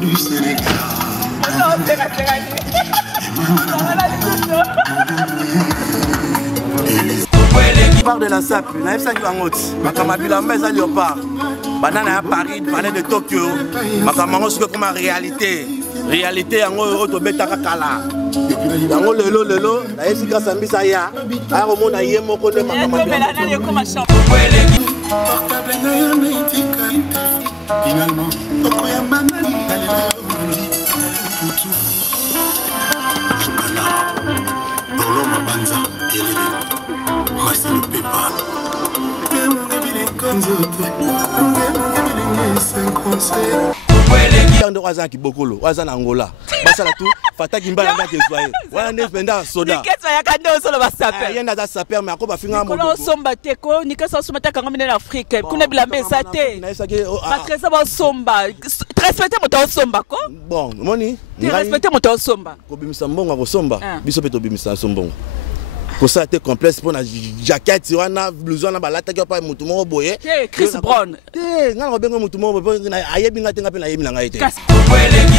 du Sénégal. Part de la SAP, na FSA qui va ngoti. Makamabila mbeza léopard. Banana à Paris, banana de Tokyo. Makamango ce comme réalité. Réalité yango auto beta kala. Yango lelo, na esi grâce à mbisa ya. Aya komona ye moko de makamabila. Finalement, okoya manani dalela tutu. Chokala, Bolo Mabanza, Elele, Marcel Pepa. Ndo waza ki bokolo, waza na Angola. Basala tu, fata kimbala nga kezwaye. Wana ne penda soda. Niketwa ya kande osolo ba saper. Yenda za saper mais akoba finga mo. Kola somba teko, nikesa somba ta kanga mine Afrique. Kuna bilambe sate. Matresa ba somba. Respecter moto somba ko? Bon, moni. Respecter moto somba. Ko bimisa mbongo ko somba. Biso peto bimisa sombongo. Ko ça te complexe pour na jacket wana blouson na balata ki pa mutu mo boye. Chris Brown. Nga bengo mutu mo boye na ayebi nga tenga pe na yebi na nga ite.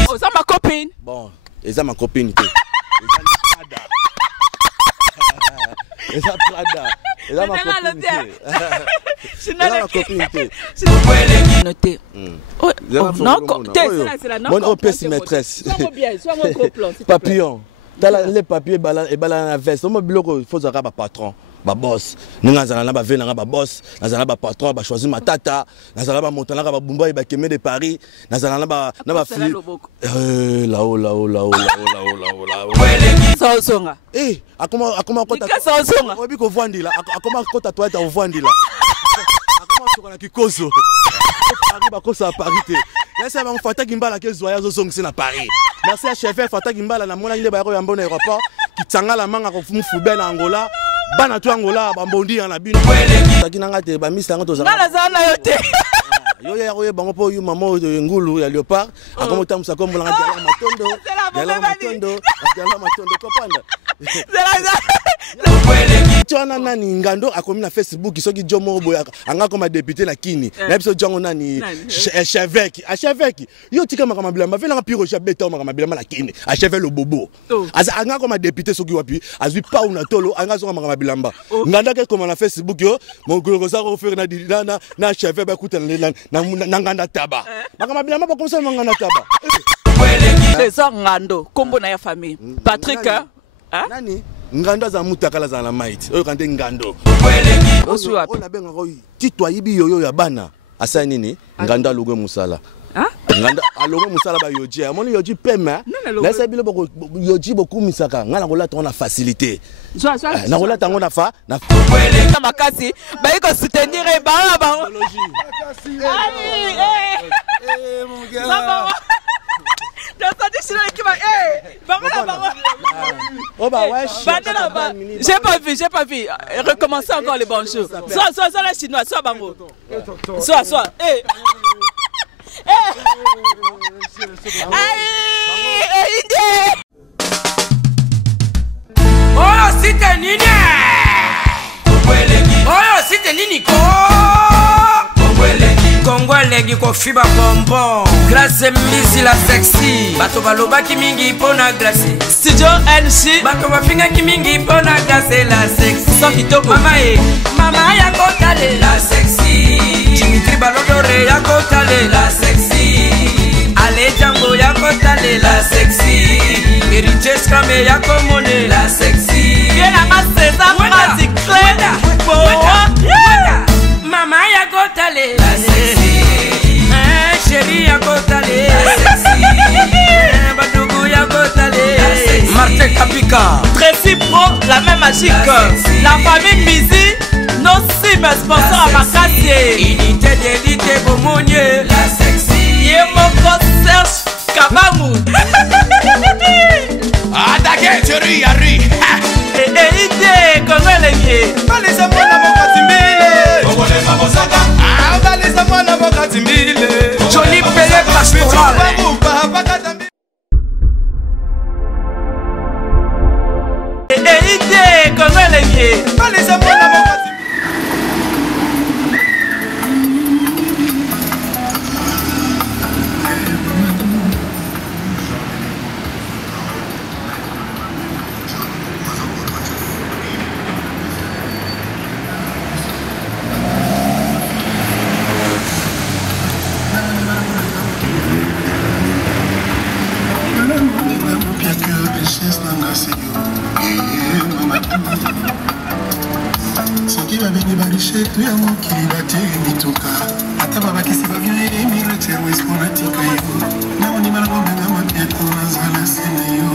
Oh, ça ma copine. Bon, eza ma copine te. Eza Prada. Eza ma copine te. Eza ma copine te. Noté. Non, c'est la non. Mon pièce maîtresse. Sois mon gros plan. Papillon. Les papiers et la veste. Il faut avoir un patron, un boss. Nous avons un boss, nous avons un patron, nous choisir ma tata, nous avons un montant, nous avons un Bumba, nous avons de Paris, nous avons un fille. Là-haut. Ça songa. Eh, comment kota? Ça songa. Obi ko vandi là, comment kota toi ta vandi là. Comment tu connais Kikozo? Paris ba ko ça Paris te. Laissez moi fata kimbala ke zoya zo songsi na Paris. Merci à chef Fata Gimbala na mona ile ba ko yambo na aéroport ki tsanga la manga ko fumu fube na Angola bana tu Angola ba mbondi na bino takina ngate ba misa ngato za bana za na yote yo ya ko ye bango po yu mama ngulu ya léopard akomo tamusa ko mbulanga ya matondo kopanda Twana nani ngando akomi na Facebook soki jomo boya anga koma député na kini na biso jongo nani cheveki a cheveki yo tika makamabila ma vela piro chabeta makamabila na kini a cheve le bobo asa anga koma député soki wapi azwi pa una tolo anga zonga makamabila mba nganda ke koma na Facebook yo mon gros ça ko faire na cheve ba kuta na nganda taba makamabila ma ba comme ça nganda taba les ngando kombo na ya famille Patrick nani ngando za mutakala za na might oyo kande ngando osu wapi ona benga ko titwa yibi yoyo ya bana asa nini ngando alogwe musala ngando alogwe musala ba yoji amoni yoji pema laisa bilo boko yoji boku misaka ngana ko lata ona facilité na ko lata ngona fa na makasi ba iko soutenir ba mon gars j'ai pas vu. Recommencez encore les bonjours. Soit la chinoise, soit bango. Soit. Oh, c'était Nini. Oh, c'était Nini. Kongolegi ko fiba bonbon Glace misi la sexy Bato baloba ki mingi pona glace Studio NC Bato bafinga ki mingi pona glace la sexy So kitoko Mama ya kotale la sexy Dimitri balodore ya kotale la sexy Ale Django ya kotale la sexy Erite Scrame ya komone la sexy Viena César Masi Cleda Mama ya kotale la sexy Chérie ya kotale la sexy Badougou ya kotale la sexy Martin Kapika Tracy Pro, la même magique la famille Mizi, nos cimes sponsors à Makassi Unité d'élite Bomonier la sexy Yemoko Serge Kabamou Attaquez, chérie, Yari idée, comment elle est bien Balisa mwana mokatimbile Okolema mosaka balisa mwana mokatimbile Joli Pele Pastoral Vite, comment elle est vieille. Pas les amours là-bas. soki babengi barishetu ya mokili bateli mituka ata babakisi bavio emireterwes mpona tika yo namonimala kobenga mapiato nazala se na yo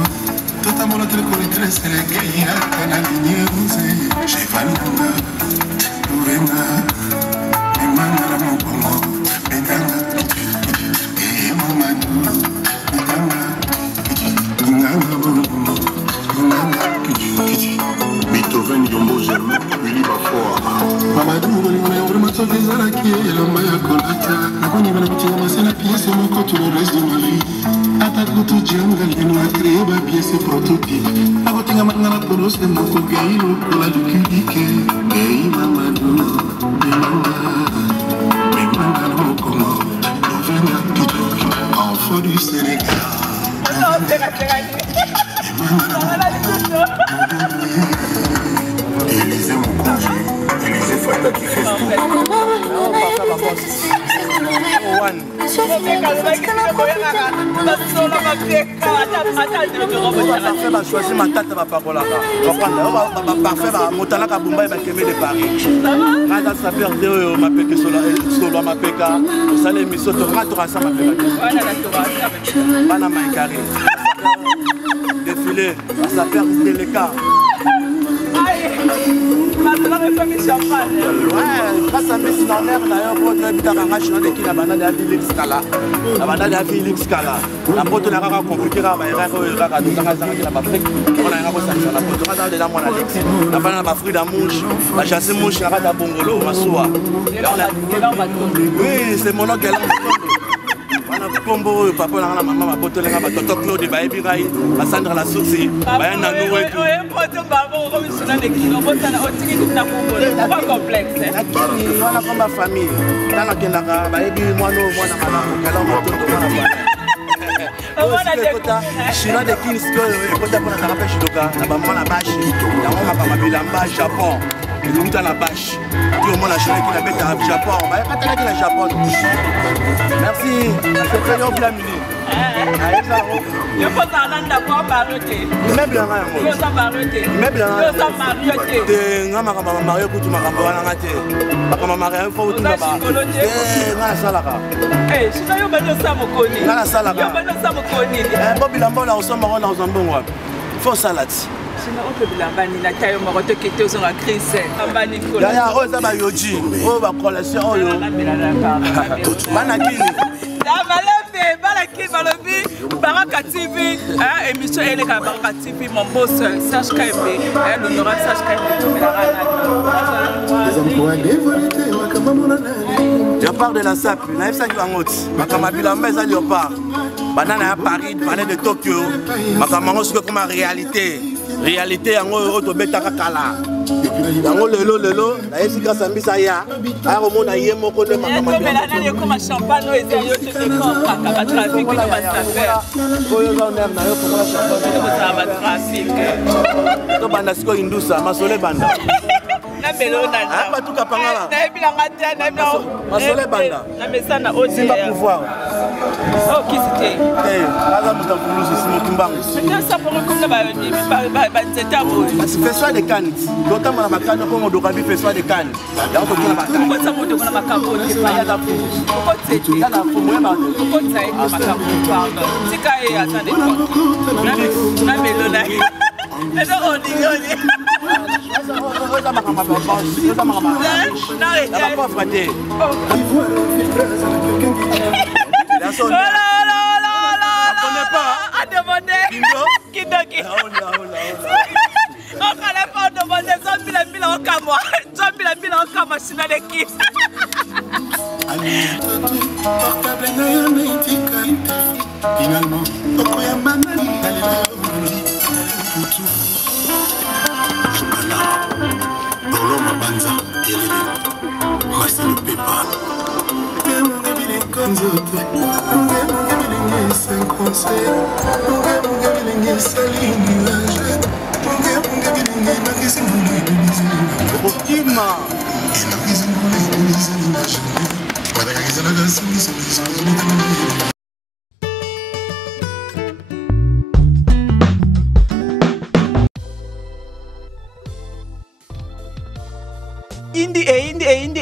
totambola telekoletreselegei ata na linie rose cheval nanga lurenga emanga na mobongo bendanga emamadu bendanga inganga bonobongo inganga Beethoven Yombo Germain Willy Bafoa Mamadou Moulina vraiment ça des alaki elamba ya kolata nakoni bana kutinga masana pièce moko tout le reste de ma vie atako to jungle et nous a créé ba pièce prototype akotinga mangana polos de moko gailo kola du kudike ei Mamadou Belanga Belanga na moko mo Beethoven enfant du Sénégal Élisée mon congé, Élisée Fata qui fait tout. choisi ma tante bapakolaka parfait bamotalaka bumbai bakeme de Paris nada saper de oyo mapeke solo mapeka osala émission toka tokasa mapeka bana maikari défilé à saper délicat grâce à Messi na mer na yo poto bitaka chino de kila bana de Felix Kala la bana de Felix Kala la poto na kaka compliqué ka ba erreur oyo kaka tokaka zanga kila ba fake ona nga ko sanisa la poto kaka de la mona Alex la bana ba fruit d'amour la chasse mouche na kaka bongolo masuwa oui c'est mon oncle wana kombo papa na mama babotolenga batoto Claude bayebi rai basandra la source bayana nous et tout wana komba famille tana kendaka bayebi mwana kana kala matondo wana chinois de kings que kota pona ta rappel chidoka na ba mwana bashi yango mapa bilamba Japon elunguta na bashi tu au moins la chinois qui la bête à Japon ba pas tala la Japon merci c'est très bien bien mini yo ko zalanda ko barote meuble nga yo sa barote meuble nga yo sa mariote de nga makamba mario kutu makamba wana ngate makamba mario fo kutu ba nga salaka sina yo bano sa mokoni nga salaka yo bano sa mokoni bobi lambola osomba ona ozambongo wapi fo salati sina oto bilambani na tayo maroto kete ozonga crise ambani ko ya oyo za ba yoji oyo ba collection oyo bana kini Balobi, Baraka TV, émission Eleka Baraka TV, mon boss Serge KMB, l'honorable Serge KMB. Léopard de la SAP, na FSA qui va ngoti, makamabila mbeza Léopard, banana à Paris, banana de Tokyo, makamango suko comme réalité, yango oto beta kakala. Yango lelo, na esi grâce mbisa ya, a romona yemo ko de makamabila. Mais là comme champagne et yo te comprends ka trafic comme ça faire. Koyo za mer na yo pour la champagne. Ça va trafic. To banda siko indusa, masole banda. Na melona na. Pas tout kapangala. Na bilanga te na no. Masole banda. Na mesana oti. C'est pas pouvoir. Oh qui c'était? Kaza mutakulu sisi mutumbangu. Mais ça pour comme ba nzeta bo. Parce que festival de Cannes. D'autant na makano ko ngodoka bi festival de Cannes. Ya ko tuna makano. Ko sa moto na makambo ni pa ya da fu. Ko tsete. Ya da fu mweba. Ko tsai ni makambo pardon. Tika e atande ko. Na melona. Eso odigoni. Oza makamba ba. Oza makamba. Na ba frate. La sonne. On connaît pas. À demander. Kindo. On connaît pas demander. Zombie la mille en kama. Zombie la mille en kama. Sina de qui. Finalement, Okoya Manani, peux pas.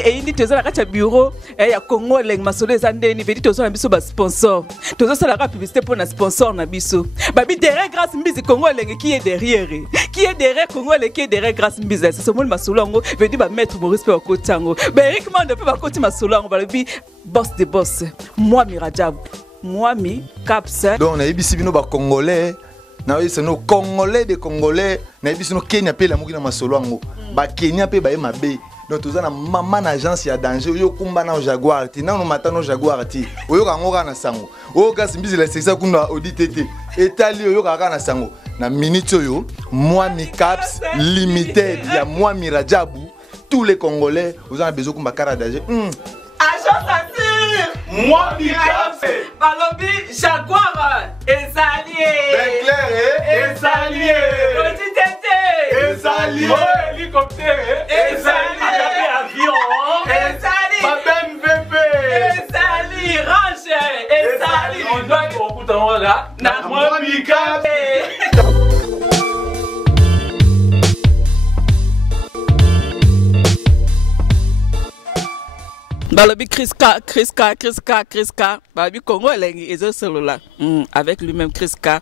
indi toza na kati bureau ya Congo leng masolo ezandeni vedi toza na biso ba sponsor toza sala ka publicité pour na sponsor na biso babi derrière grâce mbizi Congo leng qui est derrière Congo leng qui est derrière grâce mbizi c'est mon masolo ngo vedi ba mettre Maurice pe bakotango ba Eric Mando pe bakoti masolo ngo balobi boss de boss moi Mirajab moi mi caps donc na yebisi bino ba congolais na yebisi no congolais de congolais na yebisi no Kenya pe la mukina masolo ngo ba Kenya pe ba ye mabe. Donc tout ça na maman agence ya danger yo kumba na Jaguar ti na no matano Jaguar ti oyo kangoka na sango oyo kasi mbizi la sexa kuna auditete etali oyo kaka na sango na minute oyo moi mi caps limited ya moi Mirajabu tous les Congolais vous avez besoin kumba kara danger agence assure moi mi caps balobi Jaguar ezalié ben clair ezalié auditete ezalié hélicoptère ezalié avion ezali Babem VP ezali range ezali ndwaki okuta ngola na moi mi caps balobi Kriska balobi Congo elengi ezo solola avec lui-même Kriska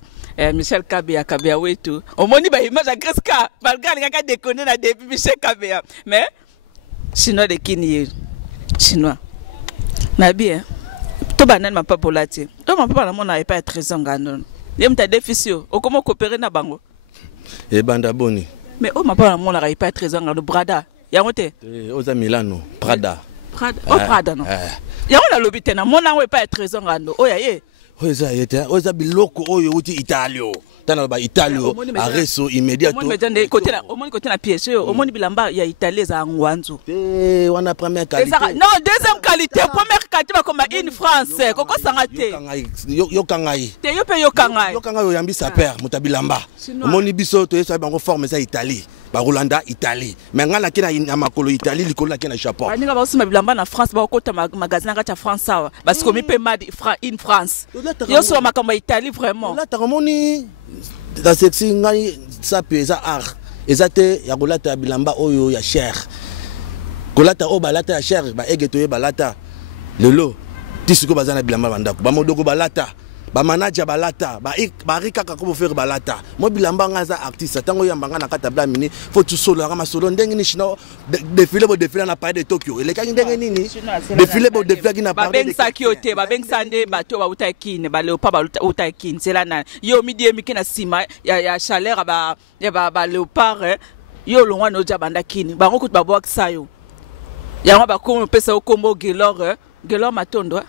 Michel Kabea wetu omoni ba image ya Kriska balgari kaka déconner na début Michel Kabea mais chinois de kini chinois na bien to banane ma papa lati to ma papa na mona e pas trésor ngano yem ta déficit o comment coopérer na bango e banda boni mais o ma papa na mona e pas trésor ngano brada yango te oza Milano Prada Prada no yango na lobi te na mona we pas trésor ngano oya ye oza yete oza biloko oyo uti Italio tana ba Italio areso immédiato omoni côté na pièce omoni bilamba ya Italie za ngwanzu wana première qualité non deuxième qualité première qualité ba comme une France koko sanga te yo kangai te yo pe yo kangai oyambisa père mutabilamba omoni biso to yesa bango forme za Italie ba Rolanda Italie mais ngana kina na makolo Italie likolo kina Japon baninga ba osima bilamba na France ba kota magasin ngata ya France sawa parce que mi pe made in France yo so makamba Italie vraiment là ta romoni da sexy ngai ça pesa art ezate ya kolata bilamba oyo ya cher kolata o balata ya cher ba egeto ye balata lelo tisiko bazana bilamba bandako ba modoko balata ba manager balata ba rika ka ko faire balata mo bilamba ngaza artiste tango yamba ngana kata bla mini faut tout solo kama solo ndenge ni chino défilé na Paris de Tokyo ele ka ndenge nini défilé na Paris ba bensa kiote ba bensa nde bato ba utakine ba leopa ba utakine c'est là na yo midi mikina sima ya chaleur ba leopard yo longwa no jabanda kini ba ngokuti ba boxa yo yango ba ko pesa okombo Gelor Matondo.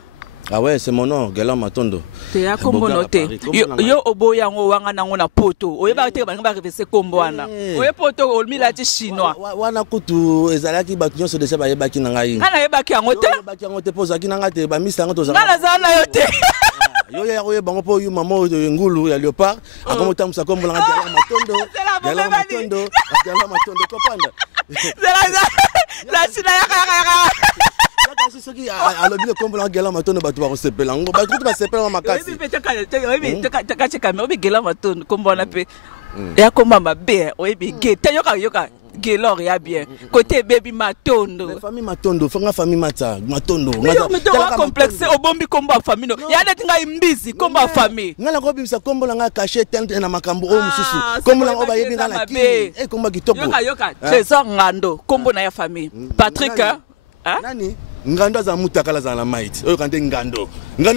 Ah ouais, c'est mon nom, Gelor Matondo. Te a kombo noté. Yo obo yango wanga nango na poto. Oyeba te ba reverser kombo wana. Oye poto olmila ti chinois. Wana kutu ezalaki batu nyonso de ba yebaki na ngai. Kana yebaki yango te. Yebaki yango te poza ki nanga te ba misa yango to za. Kana za na yo te. Yo ya oye bango po yu mamo ngulu ya leopard akomo tamusa kombo na Gelor Matondo. Gelor Matondo kopanda. La China ya kasi soki alobi le kombo la Gelor Matondo batu ba kosepela ngo batu ba sepela makasi oyebi kamera oyebi Gelor Matondo kombo na pe ya komba mabe oyebi gete yoka Gelor ya bien côté baby Matondo famille Matondo fanga famille Matondo ngaza complexe obombi kombo famille no ya neti ngai mbizi kombo famille ngala ko bimisa kombo la nga caché tente na makambo o mususu kombo la ngo ba yebi ngala ki kombo kitoko yoka trésor ngando kombo na ya famille Patrick nani ngando za mutakala za na might oyo kante ngando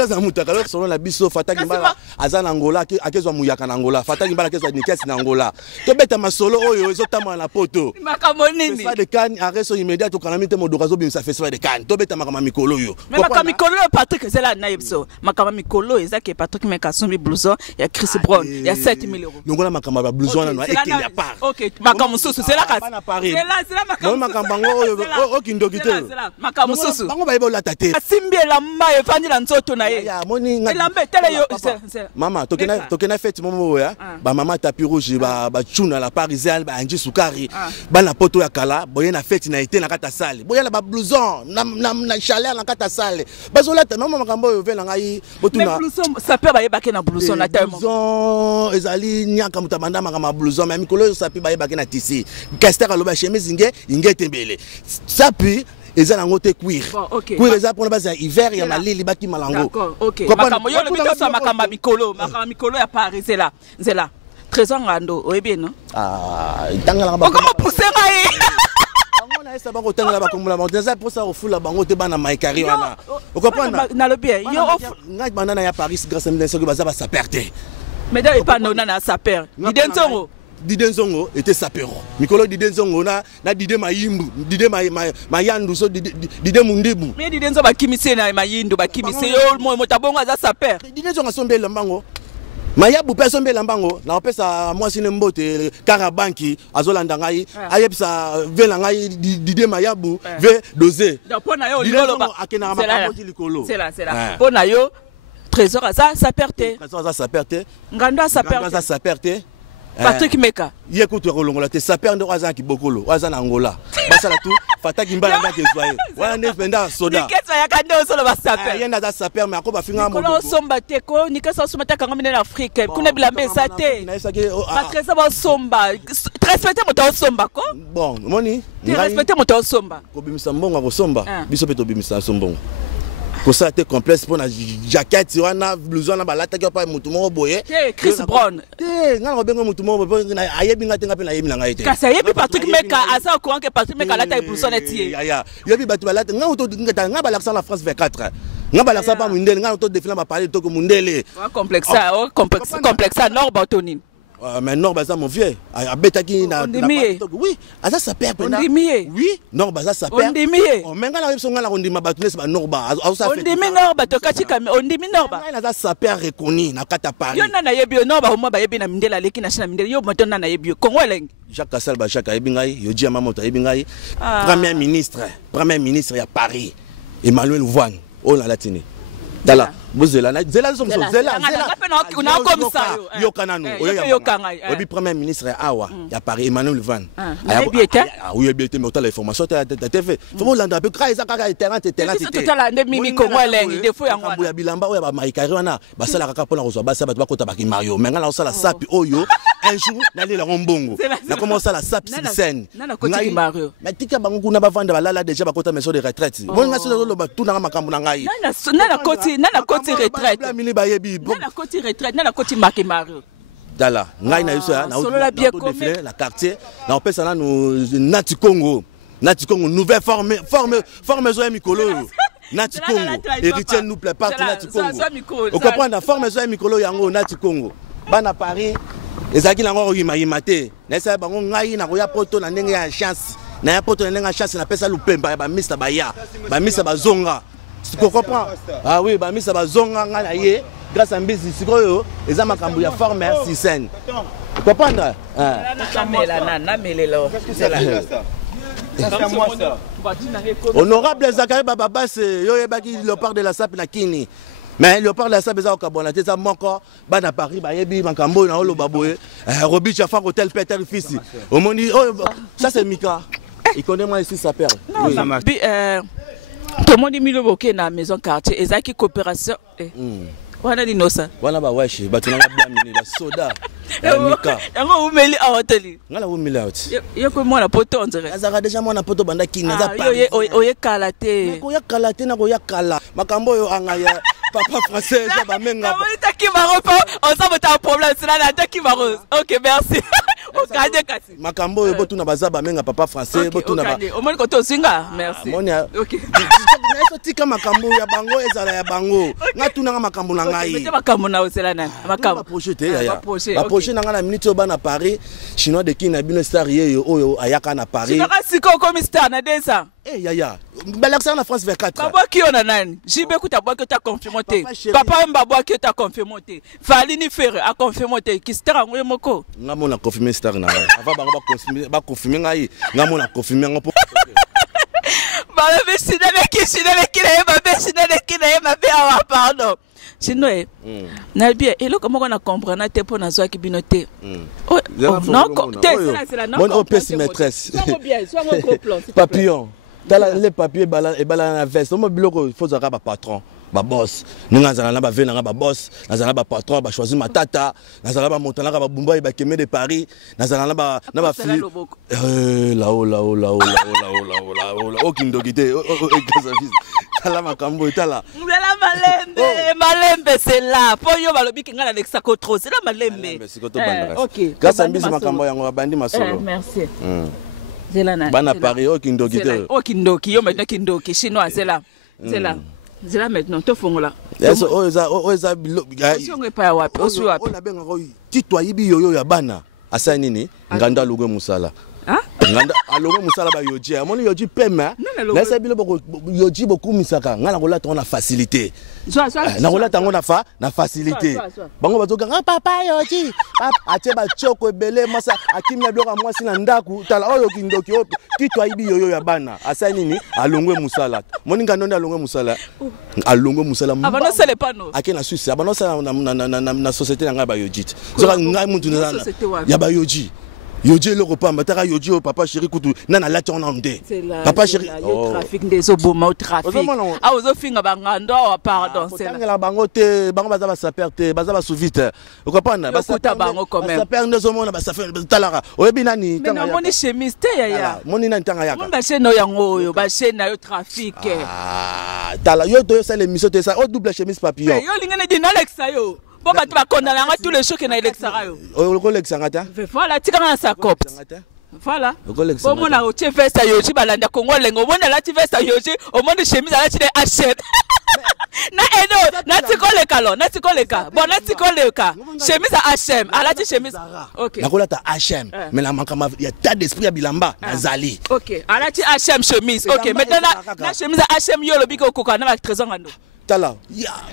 za mutakala solo na biso fataki mbala azana Angola akezwa muyaka na Angola fataki mbala akezwa nikesi na Angola to beta masolo oyo ezotama na poto makamo nini festival de Cannes arresto immédiat to kanamite modoka zo bimisa festival de Cannes to beta makama mikolo yo makama mikolo Patrick zela na yebso makama mikolo ezaki Patrick meka sombi blouson ya Chris Brown ya 7000 euros nongola makama ba blouson na ekele ya part OK makamo susu zela kasi zela makama ngo oyo okindokite makamo susu mosusu. Bango ba bola tate. Asimbi elamba efandi na nzoto na ye. Ya moni nga. Elamba tele yo. Mama, tokena fête momo ya. Ba mama tapis rouge ba tchuna la parisienne ba anji sukari. Ba na poto ya kala, boye na fête na été na kata salle. Boye na ba blouson, na chaleur na kata salle. Bazola ta mama makambo yo vela ngai botuna. Mais blouson, ça peut ba yebake na blouson na tellement. Blouson ezali nyaka mutabanda makama blouson mais mikolo ça peut ba yebake na tisi. Caster aloba chemise inge tembele. Ça puis ezana ngote cuir. Cuir eza pour base hiver ya malili baki malango. D'accord, OK. Makamo yo le bito sa makama mikolo ya Paris zela. Trésor ngando, oyebi non? Ah, tangala ba. Comment pousser ngai? Bango na esa bango tangala ba komula ba. Déjà pour ça au fou la bango te bana maikari wana. Vous comprenez? Na le bien. Yo ngai banana ya Paris grâce à mdenso baza ba saperté. Mais d'ailleurs pas non na saper. Didenzongo. Didenzongo était sapeur. Mikolo Didenzongo na Dide Mayimbu, Dide Mayandu so Dide Mundebu. Mais Didenzo ba kimise na Mayindu ba kimise yo mo tabongo za saper. Didenzongo sombe lambango. Mayabu pe sombe lambango na opesa mwasi ne mbote Karabanki azolanda ngai ayepsa vela ngai Dide Mayabu ve doser. Donc pona yo likolo ba akena makambo likolo. C'est là. Pona yo trésor za saperté. Trésor za saperté. Nganda saperté. Patrick Meka. Yekutu rolongola te saper ndo azaki bokolo, azana Angola. Basala tu fataki mbala ngake zwaye. Wana ne penda soda. Niketsa yakande solo ba saper. Yenda za saper mais akoba finga mo. Kolo somba te ko nikesa somba ta kanga mine na Afrique. Kuna bilambe sa te. Patrick ba somba. Respecter moto somba ko? Bon, moni. Respecter moto somba. Ko bimisa mbongo ko somba. Biso pe to bimisa sombongo. Ko ça te complexe pour na jacket wana blouson na balata ke pa mutu mo boye. Chris Brown. Nga ngo bengo mutu mo boye na ayebi nga tenga pe na yebi na nga ite. Kasa yebi Patrick Meka asa ko que Patrick Meka lata blouson etie. Ya. Yebi batu balata nga auto nga balaksa na France 24. Nga balaksa pa mundele nga auto défiler ba parler to ko mundele. Complexe Nord Batonine. Mais Nord Baza mon vieux, a betaki na oui, asa saper pena. Oui, Nord Baza saper. On menga na yebso ngala ondima batunes ba Nord ba. Ondimi Nord ba to katika ondimi Nord ba. Na za saper reconnu na kata Paris. Yo na yebi Nord ba mo ba yebi na mindela leki na china mindela yo moto na yebi Kongo elengi. Jacques Kassal ba Jacques yebi ngai, yo dia mama to yebi ngai. Premier ministre ya Paris, Emmanuel Ouvan, on la latine. Dala bozela yo kanano obi premier ministre awa ya Paris Emmanuel Van oui bien mais la information TV faut landa pe kra ezaka terrain totala nde mimi Kongo elengi defo yango ya bilamba oya ba maikari wana basala kaka pona kozwa basa bato bakota baki Mario menga na osala sapi oyo un jour nali la ngombongo na commence la sapi scène ngai Mario mais tika bango kuna bavanda balala déjà bakota maison de retraite mo nga solo ba tuna makambo na ngai nana koti retraite mini bayebi nana koti retraite nana koti marqué Mario dala ngai na yuso ya na défilé la quartier na opesa na Nati Congo nouvelle forme zo ya mikolo Nati Congo héritier nous plaît pas Nati Congo on comprend la forme zo ya mikolo yango Nati Congo bana Paris ezaki nango yima te na esa bango ngai na koya poto na ndenge ya chance na ya poto na ndenge ya chance na pesa lupemba ba misa bazonga. Tu comprends? Ah oui, bah misa bazonga ngala ye grâce à mbisi sikoyo eza makambu ya forme si scène. Tu comprends? Honorable Zakaria Baba c'est yo yebaki léopard de la Sap na kini. Mais léopard de la Sap eza au Kabona te ça moko bana Paris ba yebi makambo na olo baboye. Robi Chafa Hotel Peter Fils. Au moni ça c'est Mika. Il connaît moi ici sa père. Oui. Tout le monde est mis le bouquet dans la maison quartier. Et ça qui coopération. Wana di nosa. Wana ba wesh, batuna blamini la soda. Mika. Yango umeli a hoteli. Ngala umeli out. Yo ko mwana poto on dirait. Azaka déjà mwana poto banda kina za pa. Oye kalate. Ko ya kalate na ko ya kala. Makambo yo angaya papa français za ba menga. On t'a qui va repo. On ça va un problème, c'est là t'a qui va rose. OK, merci. Okade kasi. Makambo yo botuna baza ba menga papa français botuna ba. Au moins koto singa. Merci. OK. Neso tika makambo ya bango ezala ya bango. Ngatuna nga makambo na ngai. Mete makambo na osela na. Makambo. Projeté ya. Ba projet na nga na minute oba na Paris. Chinois de kina bino star yeyo oyo ayaka na Paris. Sinaka siko comme star na desa. Yaya. Balaxa na France 24. Babo ki ona nani? Jibe kuta bwa ki ta confirmé. Papa mbabwa ki ta confirmé. Falini Ferre a confirmé ki star ngoye moko. Ngamo na confirmer star na. Ava bango ba confirmer ngai. Ngamo na confirmer ngo. Pardon. Sinon, Nalbia, et là, comment on a compris, on a été pour nous qui binoté. Non, c'est la non, pièce maîtresse. Papillon. Les papiers et la veste. Il faut un patron. Ba boss ninga zala ba vena ba boss nazala ba patron ba choisir ma tata nazala ba montana ba bumba ba keme de Paris nazala ba fille là okindo kité tala makambo tala malembe c'est là po yo balobi kinga na lexa kotro c'est là malembe c'est koto banda kasa mbisi makambo yango bandi masolo merci bana Paris okindo kité okindoki yo maintenant kindoki chinois c'est là c'est là maintenant to fongola oza pas wapi on a benga ko titwa yibi yoyo ya bana asa nini nganda lugwe musala nganda alongo musala ba yoji amoni yoji pema na sabilo boko yoji boku misaka ngala ko lata on a facilité na ko lata on a na facilité bango bazoka nga papa yoji atie ba choko ebele masa akimya bloka mwasi na ndaku tala oyo kindoki titwa yibi yoyo ya bana asa nini alongwe musala moni ngando alongwe musala abano sele pano akena Suisse abano sala na société na nga ba yoji zoka ngai muntu na ya ba yoji yoji le repas mataka yoji au papa chéri kutu nana lati on ndé papa chéri au trafic des oboma au trafic ozo finga bangando pardon c'est là la bangote bango baza ba saper baza ba souvite o comprendre ba saper bango quand même saper ndezo mona ba saper talara oyebi nani tanga mais moni chemise te ya moni nani tanga yaka ba cheno yango yo ba chena yo trafic tala yo to ça l'émission te ça o double chemise papillon yo lingene di Alexa yo bon bah tu vas condamner tous les chocs na Alexa yo o Alexa ngata voilà tika na sa cop voilà bon mon a otie veste yoji balanda Congo lengo bon la ti veste yoji au monde chemise la ti de H&M na eno na tiko leka bon na tiko leka chemise à H&M ala ti chemise OK na kola ta H&M mais la mankama il y a tas d'esprit à bilamba nazali OK ala ti H&M chemise OK maintenant na chemise à H&M yo lobi ko koka na ba trésor ngando tala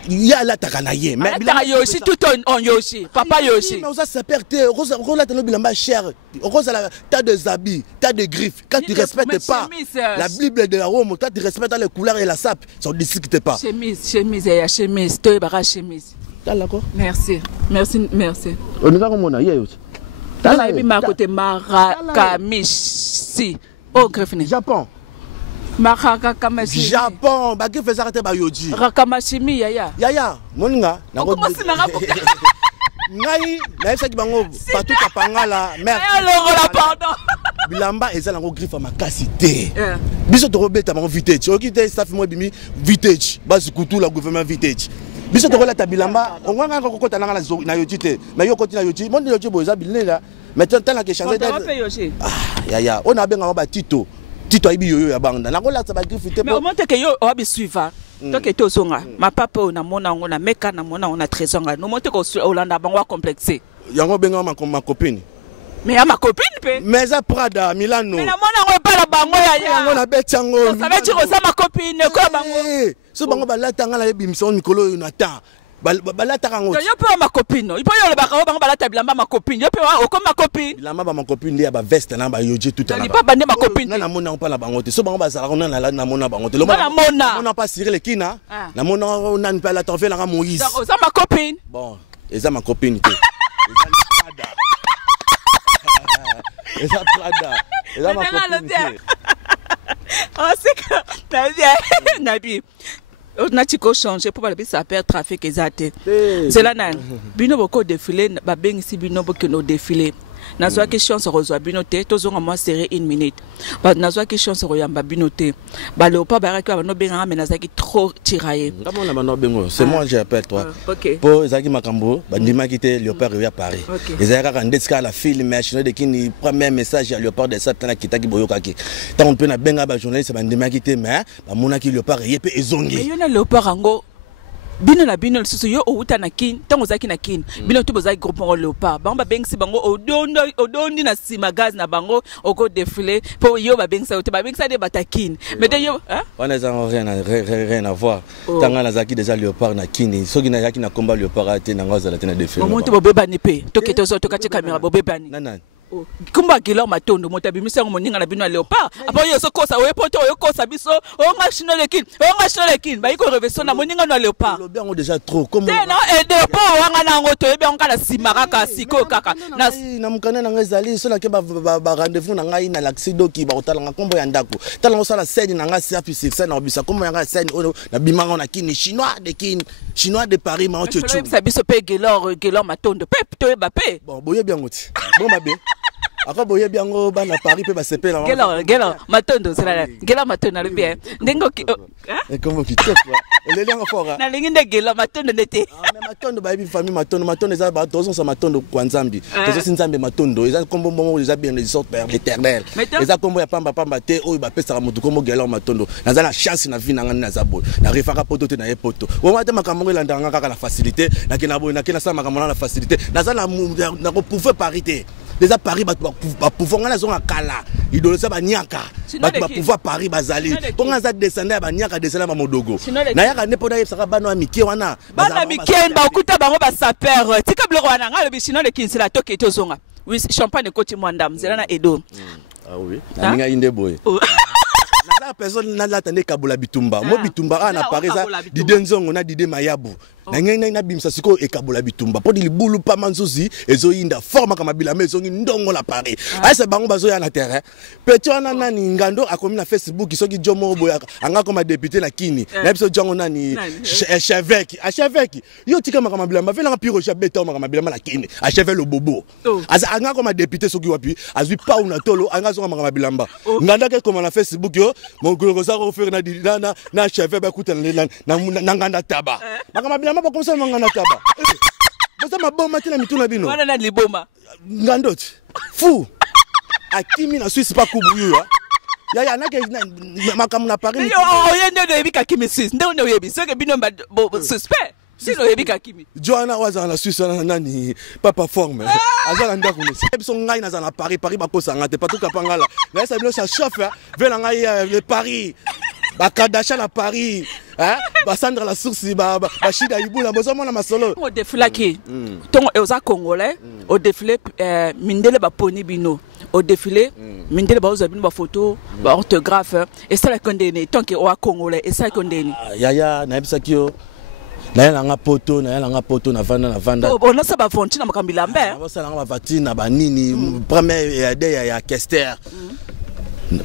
ya la takanaye mais bilamba yoshi tout on yoshi papa yoshi mais on ça s'aperter rosa tano bilamba cher rosa la tas de habits tas de griffes quand tu respectes pas la Bible de la Rome toi tu respectes les couleurs et la sape ça ne discute pas chemise et chemise toi bara chemise d'accord merci on nous a comment on a hier tala bi ma côté marakamishi au greffine Japon Maraka Kamashi Japon ba ki fait arrêter ba yoji Rakamashimi yaya moninga na ko ngai na esa ki bango patu kapangala merde alors pardon bilamba ezala ngo griffe makasi te biso to robeta bango vintage okite staff mo bimi vintage basi kutu la gouvernement vintage biso to kolata bilamba onga ko kota na yoji te mais yo koti na yoji mon yoji boza bilela maintenant tant la que changer yaya on a benga ba tito ayibi yoyo ya banda na kola sa ba griffe te mais au moment que yo obi suivre donc eto zonga ma papa na mona ngo na meka na mona on a trésor nga no monte ko Hollanda bango complexé yango benga ma copine mais ya ma copine pe mais ça Prada Milano mais na mona ngo pa la bango ya yango na betango ça veut dire ça ma copine ko bango so bango balata nga la ebimisa Nicolo na ta balata kango yo pe ma copine il peut yo le baka bango balata bilamba ma copine yo pe o comme ma copine bilamba ba ma copine ya ba veste na ba yoje tout à l'heure pas bande ma copine na mona on pas la bango te so bango ba sala on na mona bango te on a pas ciré le kina na mona on a pas la tofel na Moïse ça ma copine bon et ça ma copine te et ça Prada et ça ma copine oh c'est que Nabi on a tiko changer pour pas ça perd trafic exact c'est là nan bino boko défilé ba bengi si bino boko no défilé na so ki chance rezo bino te to zonga moi serrer 1 minute ba na so ki chance ro yamba bino te ba le pas ba ka no benga mais na zaki trop tirailler comment na no bengo c'est moi j'appelle toi OK pour zaki makambo ba ndima kité Léopard revient à Paris ezaka ka ndeska la film machine de kini premier message à Léopard de ça tana kitaki boyoka ki tant on peut na benga ba journaliste ba ndima kité mais ba mona ki Léopard yepe ezongi mais yo na Léopard ngo bino na bino susu yo outa na kin tango zaki na kin bino to bozaki groupe ngo Léopard bango ba bengisi bango odondi na sima gaz na bango oko défilé pour yo ba bengisa ba bengisa de batakin mais de yo hein on a rien à voir tanga na zaki déjà Léopard na kin soki na zaki na combat Léopard ate na ngoza la tena défilé au monte bobebani pe to keto so to kati caméra bobebani nana kumba Guélor Matondo motabi misango moninga na bino Léopard apa yo sokosa oyo poto oyo kosa biso o nga chinolekin ba iko reversion na moninga na Léopard le bien déjà trop comme non aider po wanga na ngoto ebe on kala simaka ka siko kaka na mukana na ngezali so na ke ba rendez-vous na ngai na laxido ki ba otala ngakombo ya ndako tala ngosala scène na nga sapi scène na bisa kombo ya nga scène na bimanga na kini chinois de Paris ma ocho chu ça biso pe Guélor Matondo pe to eba pe bon boye bien ngoti bon mabe aka boye bien ngo ba na Paris pe ba sepela Guélor Matondo c'est là Guélor Matondo le bien ndengo ki et comment qui top le lien fort na lingi de Guélor Matondo nete mais Matondo ba bi famille Matondo eza ba tozo sa Matondo kwa Nzambi tozo sinzambe Matondo eza kombo bongo eza bien les sortes père l'éternel eza kombo ya pamba te oyo ba pesa mutu kombo Guélor Matondo naza na chance na vie na ngani na zabo na refaka poto te na ye poto o mata makambo elanda nga kaka la facilité na kina boy na kina sa makambo na facilité naza na ko pouvoir parité déjà Paris ba pouvoir ngana zonga kala idole sa ba nyaka ba pouvoir Paris bazali ko ngaza descendre ba nyaka descendre ba modogo na yaka ne poda yebsaka bano ya mike wana bana mike ba okuta bango ba saper tika bloko wana ngalo bisino le kinsila toke tozonga oui champagne koti mwanda mzela na Edo ah oui na ninga inde boy na personne na latande kabula bitumba mo bitumba ana pareza dide nzongo na dide mayabu na ngene na bimsa siko e kabula bitumba po dilibulu pa manzuzi ezoyinda forma kama bila mezo ngi ndongo la Paris aisa bango bazo ya na terrain peto na nani ngando akomi na Facebook soki jomo boya anga comme député na kini na biso jongo nani cheveki yo tika makama bila mavela nga piro chabeta makama bila na kini acheve le bobo asa anga comme député soki wapi azui pa una tolo anga zonga makama bila nganda ke comme na Facebook yo mon gros ça refaire na cheve ba kuta na nganda taba makama bila maba comme ça ngana taba bosa maboma tina mituna bino wana na liboma ngandoti fou akimi na Suisse pas kubu yo ya na ke makamu na Paris yo yende de bika kimi Suisse ndo no yebi so ke bino ba suspect sino yebika kimi Joanna waza na Suisse na nani papa forme azala ndako ne biso ngai na za na Paris ba ko sanga te patuka pangala na ça bino ça chauffe vela ngai le Paris ba Kardashian à Paris hein ba Sandra la source ba Shida Ibula bozo mona masolo au défilé qui ton oza congolais au défilé mindele ba poni bino au défilé mindele ba oza bino ba photo ba orthographe et ça la condamné tant que au congolais et ça condamné yaya na bisaki yo na yanga poto na vanda on a ça ba fonti na makambila mbe on ça na ba vatina ba nini premier idée ya Kester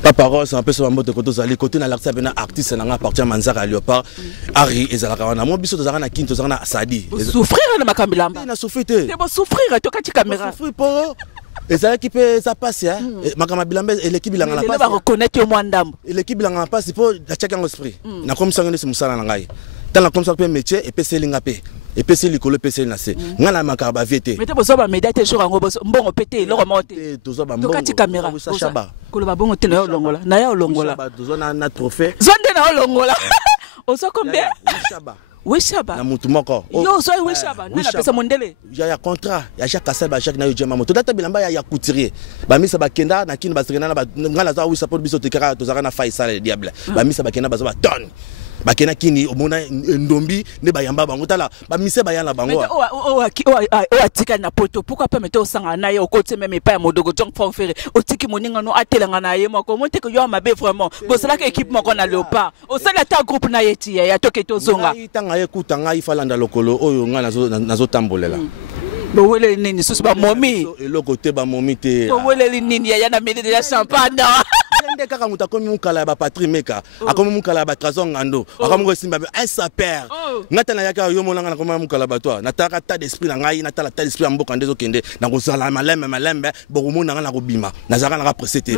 Papa Rose un peu sur mbote koto zali côté na l'artiste bena artiste na appartient Manzara Léopard Ari ezalaka wana mo biso tozaka na kinto tozaka na Sadi souffrir na makambila na souffrir te bo souffrir to kati caméra souffrir po ezalaki pe ça passe ya makambila et l'équipe bilanga na passe ba reconnaître moi ndambo l'équipe bilanga na passe po da check en esprit na comme ça ngene musala na ngai dans la comme ça pe métier et pe selinga pe et pe seli kolo pe seli na se ngana makaba viete mais te bozo ba médaille jour ngo mbongo pété lo remonter tozo ba mbongo kati caméra ça chaba kolo ba bongo te na longola na ya longola tozo na trophée zonde na longola ozo combien chaba oui chaba na mutu moko yo so oui chaba na pesa mondele ya contrat ya chaque kasaba ba chaque na yo jema moto data bilamba ya couturier ba misa ba kenda na kini ba sekena na ba ngala za wi support biso tekara tozaka na Faisal le diable ba misa ba kenda ba za ba ton bakena kini omona ndombi ne bayamba bango tala ba mise bayana bango o atika na poto pourquoi pas mettre au sanga na ye okote même pas modogo jong fonfere otiki moninga no atelanga na ye moko monte ko yo mabe vraiment bo sala ka équipe moko na Léopard o sala ta groupe na yeti ya toke tozonga itanga ye kutanga ifalanda lokolo oyo nga nazo tambolela bo wele nini susu ba momi eloko te ba momi te bo wele nini ya na mele de la champagne ndenge kaka muta komi mukala ba Patrick Meka akomi mukala ba Trésor Ngando akomi ko simba un saper ngata na yaka yo molanga na komi mukala ba toi na taka ta d'esprit na ngai na tala ta d'esprit ya mboka ndezo kende na ko sala malembe bokumo na na ko bima na zaka na ka presete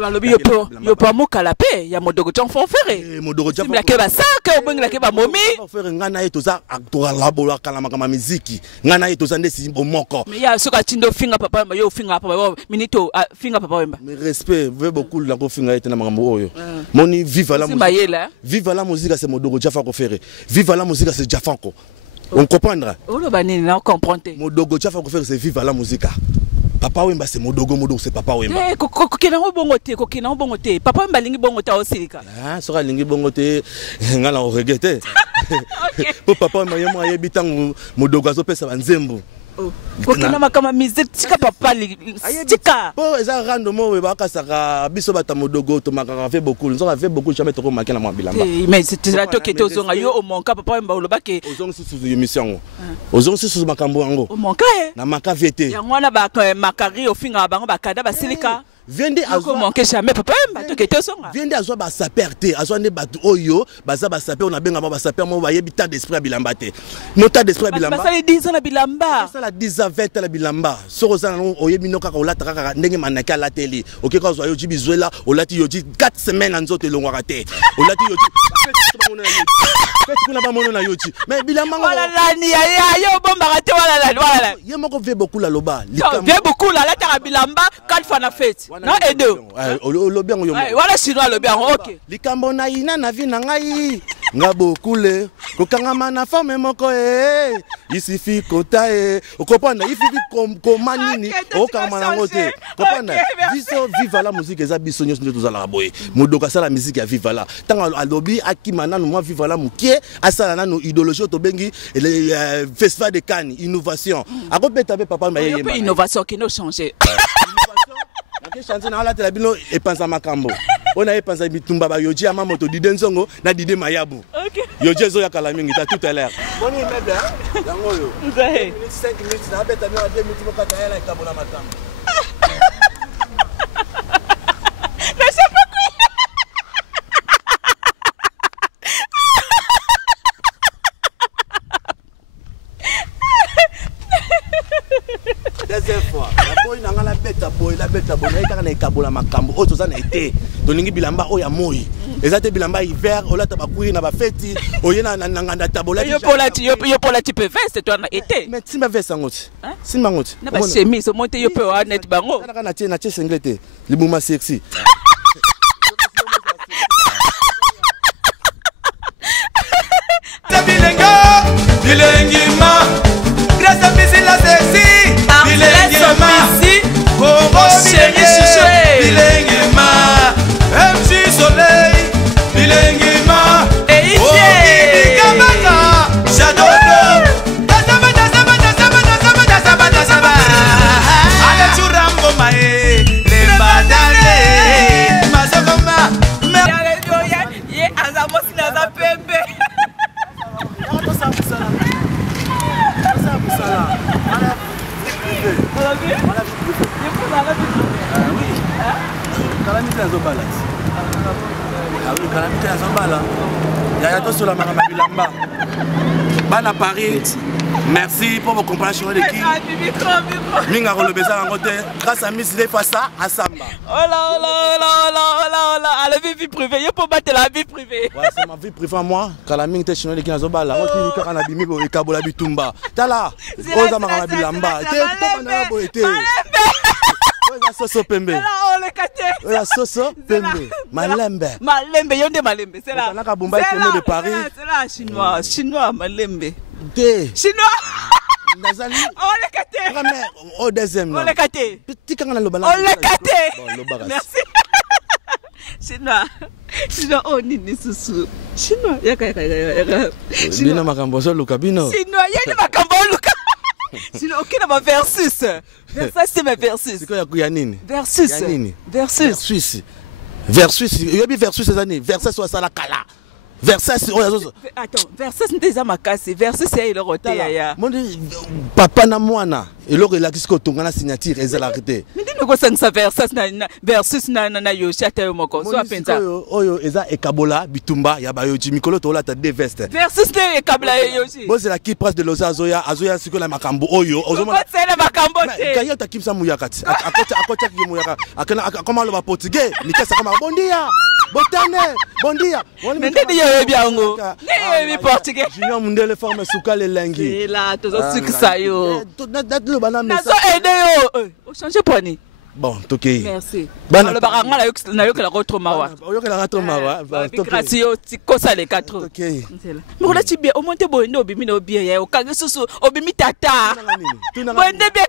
yo pa mukala pe ya modogo tong fonfere modogo tong la ke ba saka o bengla ke ba momi fonfere ngana yeto za aktora labo kala makama muziki ngana yeto za ndesi bomoko mais ya soka tindo finga papa yo finga papa minito finga papa wemba mais respect veut beaucoup la ko finga na makambo oyo moni vive la musique c'est modogo Jafa ko faire vive la musique c'est Jafanko on comprendra o lo banini na comprendre modogo Jafa ko faire c'est vive la musique papa wemba c'est modogo c'est papa wemba ko kina bongo te papa wemba lingi bongo ta osika soka lingi bongo te ngala o regretter po papa wemba yemo ayebi tangu modogo azo pesa banzembo bokina makama musique tika papa tika po eza rando mo we bakasaka biso batamodogo to makaka fait beaucoup nous on fait beaucoup jamais to marquer na mwa bilamba mais c'était la tokete ozonga yo o monka papa mba olobake ozonga susu émission ozonga susu makambo yango o monka na maka vete yango na ba makari ofinga bango bakada basilika Viende azwa manquer jamais papa mba tokete ozonga viende azwa ba saperte azwa ne batu oyo baza ba saperte on a benga ba saperte mo ba yebi ta d'esprit bilamba te nota d'esprit bilamba ba sali 10 ans na bilamba ça la 10 à 20 la bilamba soko za no oyebi no kaka olata kaka ndenge manaka la télé OK ka azwa yo ji bizuela olati yo ji 4 semaines nzoto elongwa te olati yo fait kuna ba mono na yo ji mais bilamba wala lani ya yo bomba raté wala ye moko ve beaucoup la loba ve beaucoup la ta bilamba 4 fois na fête non et deux lobi yango yo wala chinois lobi yango OK likambo na ina na vi na ngai nga bokule kokangama na forme moko isifi kota okopanda ififi komanini okangama na ngote kopanda biso viva la musique eza biso nyonso nde tozala boye modoka sala musique ya viva la tanga alobi akima nanu mwa viva la mukie asala nanu idéologie to bengi le festival de Cannes innovation akopeta be papa maye innovation qui no changer ke chanter na la tela bino epanza makambo ona epanza bitumba ba yoji ama moto dide nzongo na dide mayabu OK yoji zo ya kala mingi ta tout à l'heure boni mebe yango yo 5 minutes na beta na 2 minutes mo kata ela ikabola matambo deuxième fois la boy na ngala beta boy la kaka na ikabola makambo oto za na été tolingi bilamba oya moi ezate bilamba hiver olata bakuri na ba feti oyena na nganda tabola yo polati pe veste toi na été mais simba veste ngoti simba ngoti na ba chemise o monte yo pe wa net bango na tie singlete libuma sexy Bilengima grâce à Missy la sexy Bilengima Congo chéri chouchoué Bilengima MC Soleil Bilengima et ici Kamaka Shadow Dasaba Ale churambo mae Lembadale Masokoma Ye azamosi na za pembe Bana Paris, merci pour vos compréhensions de qui. Minga Rolobeza en côté, grâce à Miss Defasa à Samba. Oh là, la vie privée, il faut battre la vie privée. Ouais, c'est ma vie privée à moi. Quand la minga t'es de qui nazobala, moi qui quand on a bimi pour Kabola bitumba. Tala, oza mama bilamba. Te topana bo ete. Oza soso pembe. Oza soso pembe. Malembe. Malembe, yonde malembe, c'est là. Naka Bombay de Paris. C'est là chinois malembe. Chinois. Nazali. On le kate. Au deuxième. On le kate. Petit quand on a le ballon. On le kate. Merci. Chinois oh nini susu. Chinois yaka. Bino makambo so luka bino. Chinois yeni makambo luka. Chinois okina ma versus. C'est ma versus. C'est quoi ya nini? Versus. Versus. Versus. Yobi versus ces années. Versus soit ça la kala. Versus attends, versus ndeza makasi, versus c'est le roté ya. Mon papa na mwana, et lors la kisko tonga na signature ezala arrêté. Mais ndino ko sangsa versus na yo chata yo moko so apenza. Oyo eza ekabola bitumba ya bayoji mikolo to la ta de veste. Versus de ekabla yo aussi. Bon c'est la qui passe de loza azoya siko la makambo oyo ozomona. C'est la makambo te. Kayo ta kimsa muyakati. Akota ki muyaka. Akana comment le portugais, ni kasa kama bondia. Botane, bondia. Biango. Ni portugais. Junior Mundele forme Soukale Lengi. Et là, tout ça succès yo. Le banane. Na so aider yo. O changer poni. Bon, toké. Merci. Le baranga na yo que la retro mawa. Yo que la retro mawa. Grâce yo ko ça les 4. OK. Mais on a ti bien, o monte bondo obimi na obie ya o kangi susu obimi tata. Bonde bien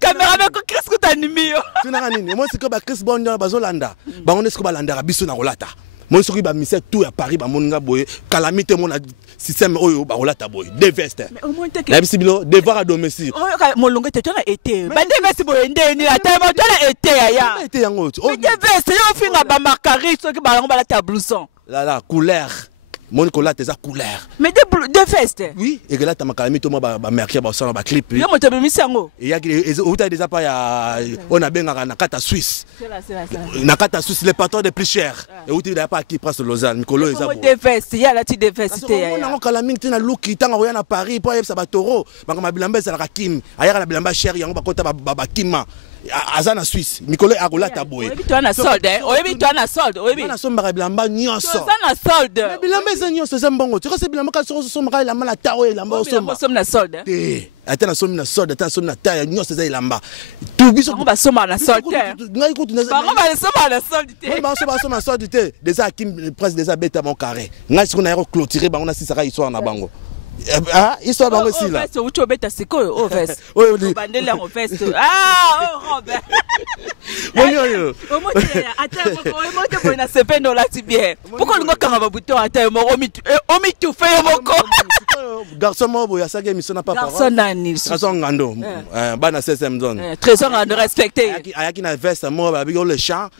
caméra ko Chris ko tanimi yo. Tuna nini? Moi c'est que ba Chris Bondo bazolanda. Ba on est ko balanda biso na rolata. Moi soki ba misé tout à Paris ba moninga boye calamité mon système oyo ba olata boye deux vestes. Mais au moins te La bisibilo devoir à domicile. Oh mon longue te tona été. Ba deux vestes boye ndeni la tellement tona été ya. Été yango. Mais deux vestes yo finga ba marquerie soki ba ngo ba la blouson. La couleur. Mon collat tes couleur. Mais deux vestes. Oui, et que là ta calamité moi ba mercier ba ça ba clip. Yo mo te bimisango. Et ya outa déjà pas ya on a benga na kata Suisse. C'est là. Na kata Suisse les patrons les plus chers. Et outa da pas qui prend sur Lausanne, Nicolo eza. Deux vestes, ya la ti deux vestes te ya. On a calamité na look tanga oya na Paris pour yebsa ba toro. Ba ma bilamba za la Kim. Aya la bilamba cher yango ba kota ba Kima. Azana Suisse, Nicolo akola taboy. Oyebi to na solde, oyebi to na solde, oyebi. Na somba bilamba nyonso. Azana solde. Mais bilamba za nyonso za mbongo. Tu sais bilamba ka somba la mala tawo bilamba somba. Somba na solde. Eh, atana somba na solde, atana somba na taille nyonso za ilamba. Tu biso on va somba na solde. Ngai ko tu na. On va somba na solde te. On va somba na solde te. Déjà Kim presque déjà bête à mon carré. Ngai siko na clôturer bango na sisaka histoire na bango. Ah, histoire bango si là. Oh, tu beta sikoyo, oh veste. Oh, bandela en veste. Ah, oh Robert. Yo. Au moins attends, moi te pour na sependo là si bien. Pourquoi le ngaka ba buto attends mo omi tu fait moko. Garçon mo boya ça game na pas garçon nani. Garçon ngando. Bana 16e zone. Trésor ngando respecté. Ayaki na veste mo ba bigo le chat.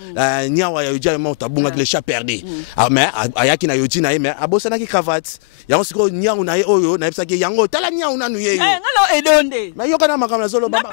Nyawa ya uja mo tabunga le chat perdu. Ah mais ayaki na yoti na mais abosana ki cravate. Yango siko nyawu na oyo na ebisa ki yango tala nyawu na nuye. Ngalo edonde. Mais yo kana makama solo baba.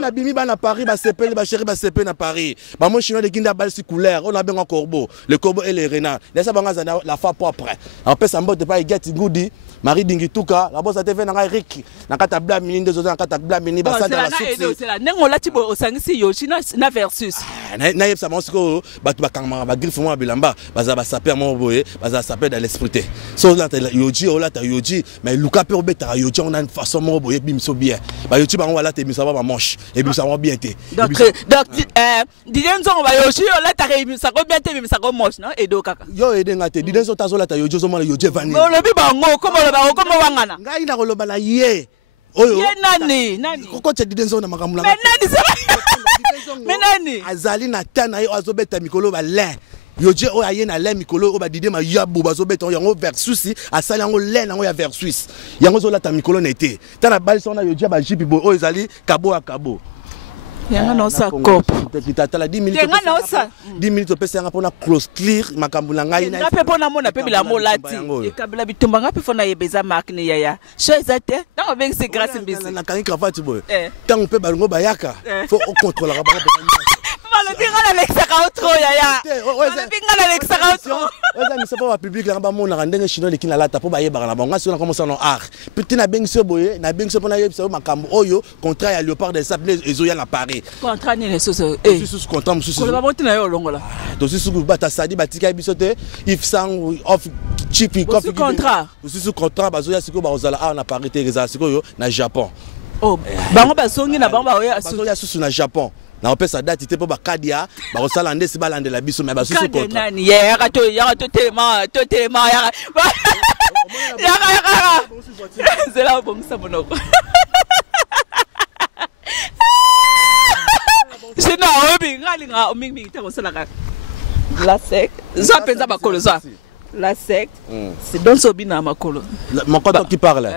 Na bimi ba na Paris ba sepel ba chéri ba sepel na Paris. Ba mo chinois de kinda bal si couleur. On a bien un corbeau. Le corbeau et les renards. Laisse banga za la fa propre. En plus en mode pas get goudi. Marie Dingituka, la bosse a été fait dans Rick. Na kata bla mini de zona kata bla mini ba ça dans la soupe. C'est là. Nengo la tibo osangisi yo china na versus. Na yeb sa monsiko ba tu ba kangma ba griffe mo bilamba. Ba za ba saper mo boye, ba za saper dans l'esprit. So là yoji o là ta yoji, mais luka pe obeta yoji on a une façon mo boye bimso bien. Ba yoji ba on va là te bimso ba manche et bimso ba bien té. Donc didenzo on va yoji o là ta bimso ba bien té bimso ba manche non edo kaka. Yo edenga te didenzo ta zo là ta yoji zo mo yoji vani. Bo le bi ba ngo comme comme wangana. Ngai na koloba la ye. Oyo. Ye nani? Koko te didenzo na makamula. Mais nani ça? Mais nani? Azali na tana yo azobeta mikolo ba lin. Yoje o aye na lin mikolo o ba dide ma yabu bazobeta yango versus asali yango lin yango ya versus. Yango zo la ta mikolo nete. Tana bali sona yoje ba jipi bo o ezali kabo a kabo. Yanga no sa cop. Tala 10 minutes. Yanga no sa 10 minutes pesa yanga pona close clear makambula ngai na. Ngape pona mona pe bila molati. Ekabila bitumba ngape fona yebeza mark ni yaya. Choisate. Tango beng c'est grâce mbisi. Na kangi cravate boy. Tango pe balongo bayaka. Faut contrôler la barre. Le binga na lexa ka outro yaya. Le binga na lexa ka outro. Oza mi sapa wa public la ba mona ndenge chinois lekina lata po ba yeba na bango ngasi na commencer no art. Petit na beng so boye, na beng so pona yebisa makambo oyo contrat ya Léopard des Sables ezoya na Paris. Contrat ni lesoso. Sous contrat mususu. Ko ba monti na yo longola. To sous bata sadi batika bisote if sang off cheap coffee. Contrat. Sous contrat bazoya siko ba ozala na Paris te reza siko yo na Japon. Oh, bango basongi na bango bazoya sous na Japon. Na opesa date te po ba kadia ba osala ndesi balande la biso mais ba sous contrat. Nani ya to tellement ya. Ya. C'est là bon ça monoko. C'est non, obi ngali nga omingi ta kosala ka. La sec. Ça pensa ba kolo ça. La secte, c'est dans ce bina makolo. Mon coton qui parle.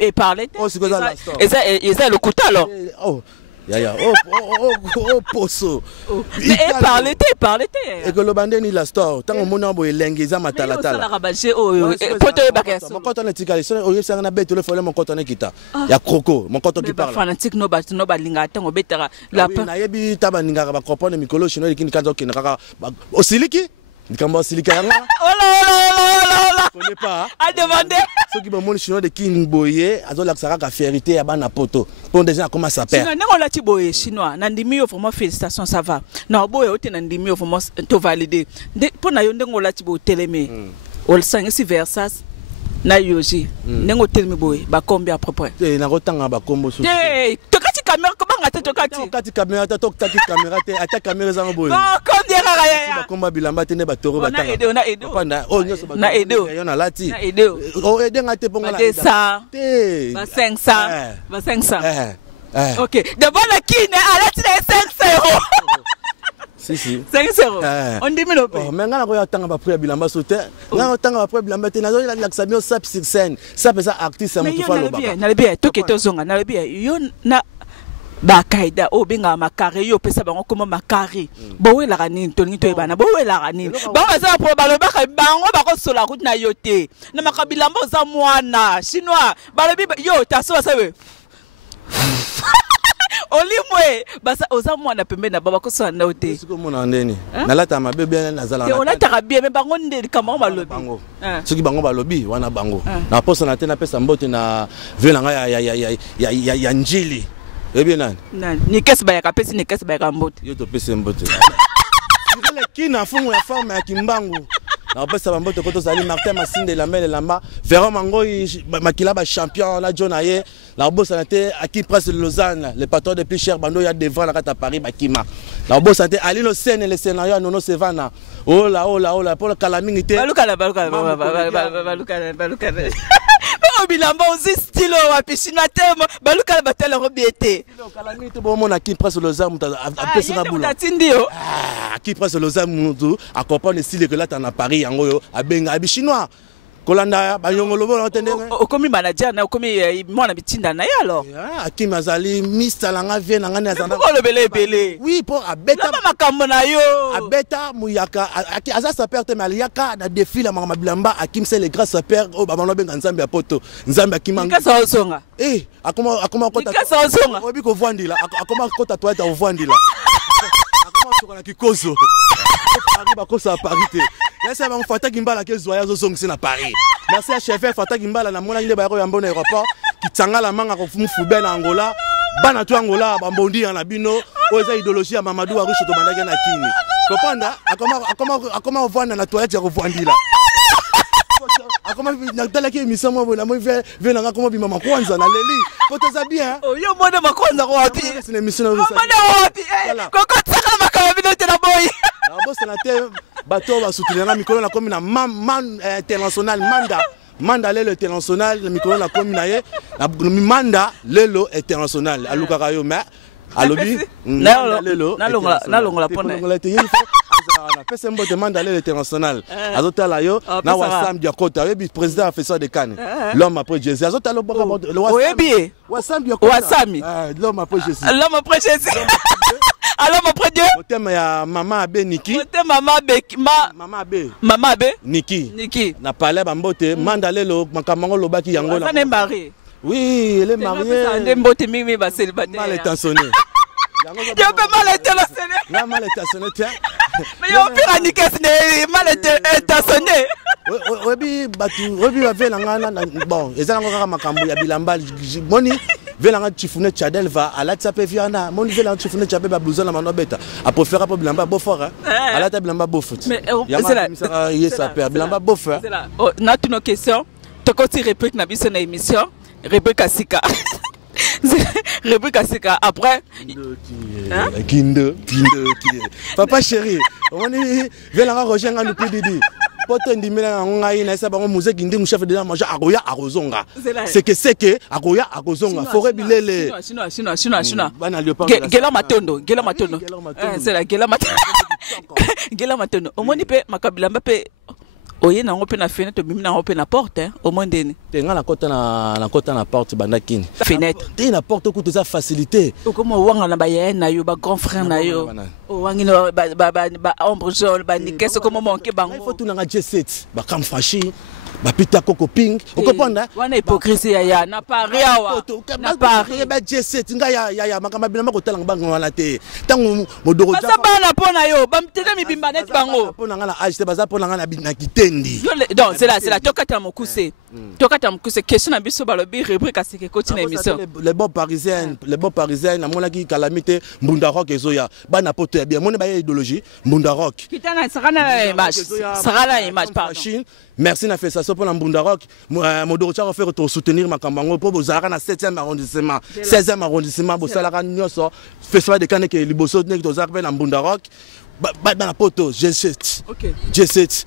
Et parle. Oh, c'est quoi ça? Et ça le couteau alors. Oh. Ya. Oh, poso. Mais parle. Et que le bandé ni la store. Tant on mona boy lengeza matala tala. Ça rabaché oh poto bakes. Mon coton est tikali. Au lieu ça na bête le fallait mon coton kita. Ya croco, mon coton qui parle. Fanatique no balinga tango betara la pa. Na yebi tabaninga ba comprendre mikolo chino likini kanzo kinaka. Osiliki? Nikambo silika yanga. Oh. Connais pas. À demander. Ceux qui me chinois de King Boye, azo la saka fierté ya bana poto. Pour déjà comment ça perd. Chinois nengo la ti boye chinois. Nandimi yo vraiment félicitations ça va. Na boye ote nandimi yo vraiment to valider. Pour na yo ndengo la ti bo teleme. Ol sang si versas. Na yoji. Nengo teleme boye ba combien à peu près. Na rotanga ba kombo so. Tokati caméra comment ngata tokati caméra ta tokati caméra te ata caméra za boye. Bon combien ya. Ba komba bilamba te ne ba toro ba ta. Na edo. Panda oh nyoso ba. Na edo. Yo na lati. Na edo. Oh edenga te ponga la. Te. Ba 500. Ba 500. OK. Devant la kine à la 500 €. Si, si. 5-0. On dit mais mais nga na ko yatanga ba prix bilamba sauter. Nga na tanga ba prix bilamba te nazo la laksamio sap sur scène. Ça peut ça artiste mu tufa lo baka. Na le bien, to keto zonga, na le bien. Yo na ba kaida o benga makare yo pesa bango comme makare. Bo we la ranini to ngi to ebana. Bo we la ranini. Ba ba za pro ba lo baka bango ba ko sola route na yote. Na makabilamba za mwana chinois. Ba le bi yo ta so sawe. Olimwe basa oza mwana pembe na baba ko so na yote. Siko mona ndeni. Na lata mabebe na zala. On a ta bien mais bango ndeli kama ba lobi. Soki bango ba lobi wana bango. Na posa na te na pesa mbote na vela nga ya njili. Ebi nani? Nani? Ni kesi bayaka pesi ni kesi bayaka mbote. Yo to pesi mbote. Ngale kina fungu ya forme ya kimbangu. Na pesa ba mbote koto zali Martin Masinde la mele lamba. Ferro Mangoi makila ba champion la Jonaye. La bossa santé à qui presse Lausanne, le patron de plus cher bando ya devant la carte à Paris bakima. La bossa santé ali le scène le scénario nono Sevana. Oh là pour le calamité. Baluka. Bilamba aussi style wa piscine temo baluka batela robiete calamité bon mon qui presse Lausanne a pesi na boulot. Qui presse Lausanne mutu a comprendre style que là t'en à Paris yango yo a benga abi chinois. Kolanda ba yongolo bo entendre okomi manager na okomi mwana bitinda na ye alors aki mazali Mr Langa vie na ngani azanda ko lebele bele oui pour abeta na makambo na yo abeta muyaka aki azasa perte mais yaka na défi la mama bilamba akimse les grâce père o baba no benga nzambe ya poto nzambe akimanga kasa osonga akoma kota kasa osonga obi ko vwandila akoma kota toilette au vwandila akoma soka na kikozo Paris bakosa Paris te. Laisse ba mfata kimbala ke zoya zo songisi na Paris. Merci à chef Fata kimbala na mona ile ba ko ya mbona aéroport kitanga la manga ko mfube na Angola. Bana tu Angola ba mbondi na bino oza idéologie ya Mamadou Arushi to bandaki na kini. Kopanda akoma vwana na toilette ya kovwandila. Akoma na tala ki émission mo na mo ve na koma bima makwanza na leli. Potoza bien. Oh yo mona makwanza ko wapi? C'est une émission russe. Mona wapi? Koko tsaka makabino te na boy. Na boss na te bateau va soutenir na mikolo na komi na man international manda lelo international na mikolo na komi na ye na manda lelo international aluka kayo mais alobi lelo na longola pona longola te yini na pesa mbote manda lelo international azotala yo na wasam diakota yebi président affaire de Cannes l'homme après Jésus azotala le wasam diakota l'homme après Jésus alors mon prédieu au thème ya maman abe Niki au thème maman abe Niki na palais bambote manda lelo makamango lobaki yango na ne mari oui elle est mariée ande mbote mimi ba célibataire mal intentionné yo pe mal intentionné na mal intentionné tiens mais yo pira Niki c'est mal intentionné obi va venir ngana bon ezala ngaka makambo ya bilamba moni velanga chifune chadel va ala tsape viana moni velanga chifune chape ba blouson na manobeta a préférer pas bilamba beau fort ala ta bilamba beau foot mais c'est là yesa père bilamba beau fort na toutes nos questions to ko ti réplique na biso na émission réplique asika réplique asika après Kindo papa chéri moni velanga Roger nganu pididi poto ndimela ngai na saba musée kindi mu chef de manger akoya akozonga c'est que akoya akozonga forêt bilele chinois bana léopard gela matondo c'est la gela matondo omoni pe makabila mpe oye na ngope na fenêtre bimi na ngope na porte au moins ndeni te nga na kota na porte bandakini fenêtre te na porte ko ça facilité comme wanga na ba na yo ba grand frère na yo wangi no ba ombre jaune ba nikese comme manquer bango il faut tout na G7 ba kam fashi ba pita koko ping okopanda wana hypocrisie ya na Paris awa na Paris ba G7 nga ya makama bila makotala bango wana te tango modoro ja ba na pona yo ba mtete mibimba net bango pona nga na age te baza pona nga na kitendi donc c'est là tokata mokuse question na biso ba lobi rubrique asike continue émission les bons parisiens na mona ki calamité mbunda rock ezoya ba na poto ya bien mona ba idéologie mbunda rock kitana sakana image pardon merci na fait ça pour la mbunda rock modoro cha faire to soutenir makambango pour bozara na 7e arrondissement 16e arrondissement bosalaka nyoso festival de Cannes ke liboso nek to zakbe na mbunda rock ba na poto G7 G7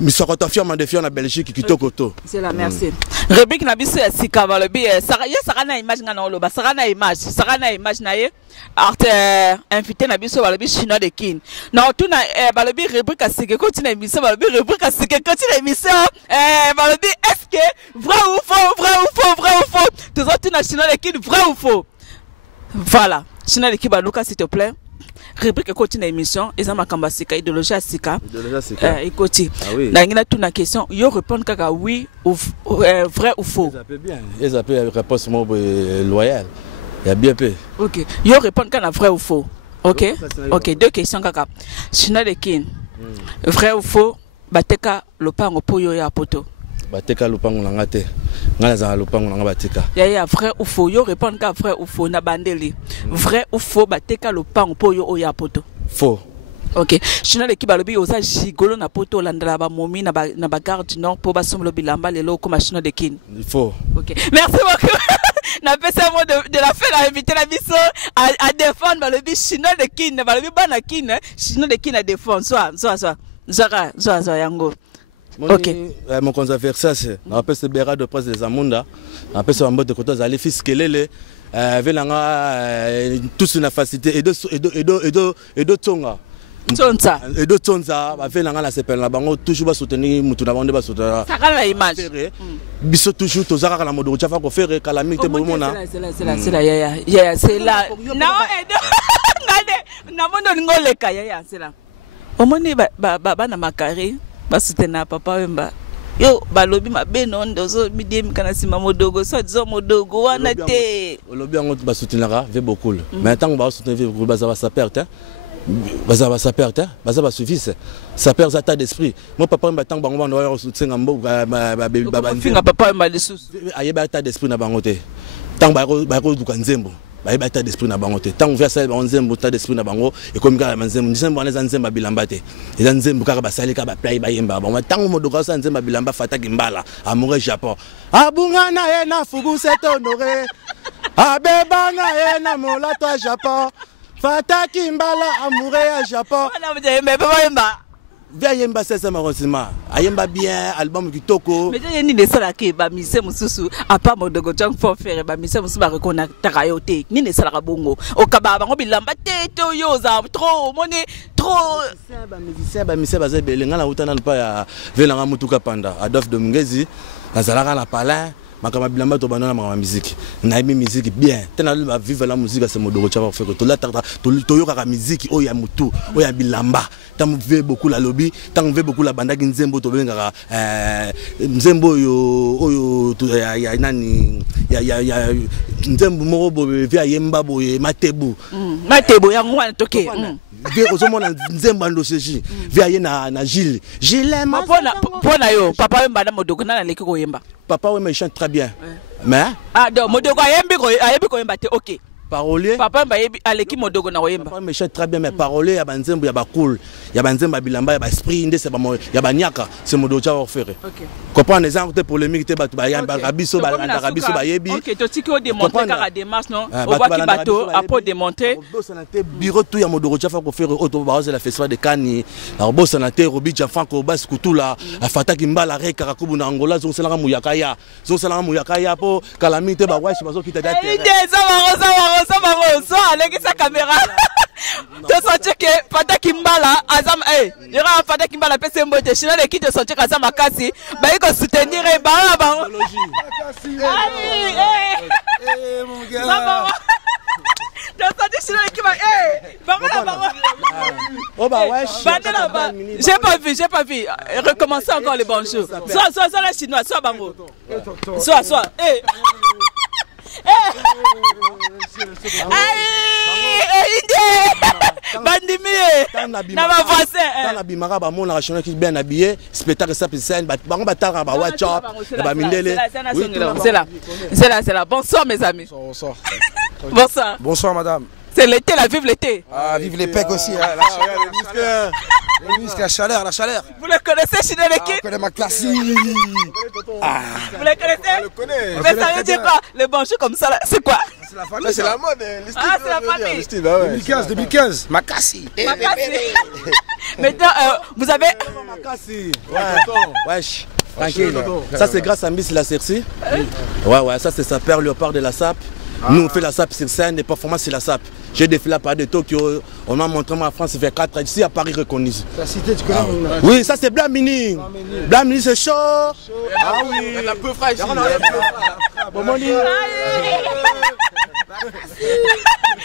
misokota fiama de fiona Belgique kitoko to. C'est la merci. Rubrique na biso ya sika balobi saka na image ngana oloba saka na image na ye arte invité na biso balobi chinois de kin. Na tuna balobi rubrique ya sika continue émission balobi rubrique ya sika continue émission balobi est-ce que vrai ou faux tous autres na chinois de kin vrai ou faux. Voilà, chinois de kin baluka s'il te plaît. Rubrique continue émission et ça m'a kamba sika idéologie à sika. Écoutez. Dans une question, yo répondre kaka oui ou vrai ou faux. Ça peut bien. Ça peut réponse loyale. Il y a bien peu. OK. Yo répondre kana vrai ou faux. OK. OK, deux questions kaka. China de kin. Vrai ou faux? Bateka lopango po yo ya poto. Bateka lopango nanga te. Ngala za lopango nanga bateka. Ya vrai ou faux? Yo répondre ka vrai ou faux na bandeli. Vrai ou faux bateka lopango po yo ya poto. Faux. OK. China de kibalobi oza gigolo na poto landala ba momi na ba garde du nord po ba somlo bilamba lelo ko machine de kin. Faux. OK. Merci beaucoup. Na pesa mo de la fin à inviter la biso à défendre balobi China de kin balobi bana kin China de kin à défendre soit yango. OK. Mon controversé c'est on appelle ce Béra de presse des Amunda. On appelle ça en mode de côté aller fils kelele velanga tous une facilité et de tonga. Tonza. Et de tonza va velanga la sepel na bango toujours ba soutenir mutu na bango ba soutenir. Ça la image. Biso toujours tozaka la mode chafa ko faire calamité bomona. C'est là ya c'est là. Na mondo ngoleka ya c'est là. Omoni ba na makari ba soutenir papa wemba. Yo balobi mabe non dozo midem kana sima modogo so dizo modogo wana te. Olobi ango ba soutenir ve beaucoup. Mais tant ba soutenir ve beaucoup ba ça perte. Ça perd, ça suffit. Ça perd sa état d'esprit. Mon papa m'a tant bango bango soutien ngambo finga papa m'a les sous. Ayeba état d'esprit na bangote. Tant ba ko dukanzembo. Ba état d'esprit na bangote. Tant via ça banzembo état d'esprit na bango et comme ka manzembo nzembo na nzemba bilamba te. Et nzembo ka ba sali ka ba play ba yemba. Bon tant modoka sa nzemba bilamba fata kimbala amoureux Japon. Abunga na ye na fubu c'est honoré. Abeba na ye na molato Japon. Fata Kimbala amoureux à Japon. Viens yemba c'est marosima. Ayemba bien album kitoko. Mais j'ai ni ça là qui ba mise mususu à pas modogo jang for faire ba mise mususu ba reconnecter tarayote. Ni ne sala bongo. O kaba bango bilamba teto yoza trop money trop. Ba mise ba zebelenga na utana pa ya velanga mutuka panda. Adolphe de Mungezi na zalaka na palin. Makama bilamba to banana ma musique na aimé musique bien tena va vivre la musique c'est modogo tchava fait que to la to yoka musique o ya mutu o ya bilamba tam veut beaucoup la lobby tam veut beaucoup la banda nzembo to benga nzembo yo to ya nani ya nzembo moko bo via yemba bo matebu ya ngwana toke via ozomona nzembo ndo seji via ye na Gilles ma pona yo papa wemba na modogo na leki ko yemba. Papa oui mais il chante très bien. Mais donc modogo ayembi ko yemba te OK. Parolier. Papa mba yebi aleki modogo na yemba. Papa me chante très bien mais parolier ya banzembo ya ba cool. Ya banzembo bilamba ya ba esprit ndé c'est ba ya ba nyaka c'est modogo cha wa faire. OK. Comprendre les gens polémique te ba yamba rabiso ba rabiso ba yebi. OK, to tiki o démontrer car démarche non. On voit ki bateau après démontrer. Bosanate bureau tout ya modogo cha fa ko faire auto ba la festival de Cannes. Alors bosanate Robi Franco Bas Kutula afata kimbala re karakubu na Angola zo selanga muyakaya po calamité ba washi bazo kita date. Ça va, avec sa caméra. Tu sens que Fata Kimbala, Azam, il y aura Fata Kimbala, PC Mbote, China, qui te sentit Azam Makasi, bah il faut soutenir et bah. J'ai pas vu. Recommencer encore les bons jours. Soit la chinoise, soit bango. Soit. Bandimi na ba voisin na bimaka ba mona chinois qui bien habillé spectacle ça scène bango batara ba WhatsApp ba mindele. C'est là. Bonsoir mes amis. Bonsoir madame. C'est l'été, vive l'été. Ah, vive les pecs aussi. Le muscle, la chaleur. Vous le connaissez, Chino Lekin? On connaît ma classe. Vous le connaissez? On le connaît. Mais ça veut dire quoi? Le bonjour comme ça, c'est quoi? C'est la famille. C'est la mode. Ah, c'est la famille. 2015. Makassi. Maintenant, vous avez... Wesh, tranquille. Ça, c'est grâce à Miss la Cerci. Ouais, ça, c'est sa père Léopard de la SAP. Nous, on fait la SAP sur scène, des performances sur la SAP. J'ai défilé à Paris de Tokyo. On m'a montré ma France, ça fait 4 ans. Ici, à Paris, reconnu. La cité, tu connais Oui, ça, c'est Blamini. Blamini, c'est chaud. Ah oui. Elle a peu fragile.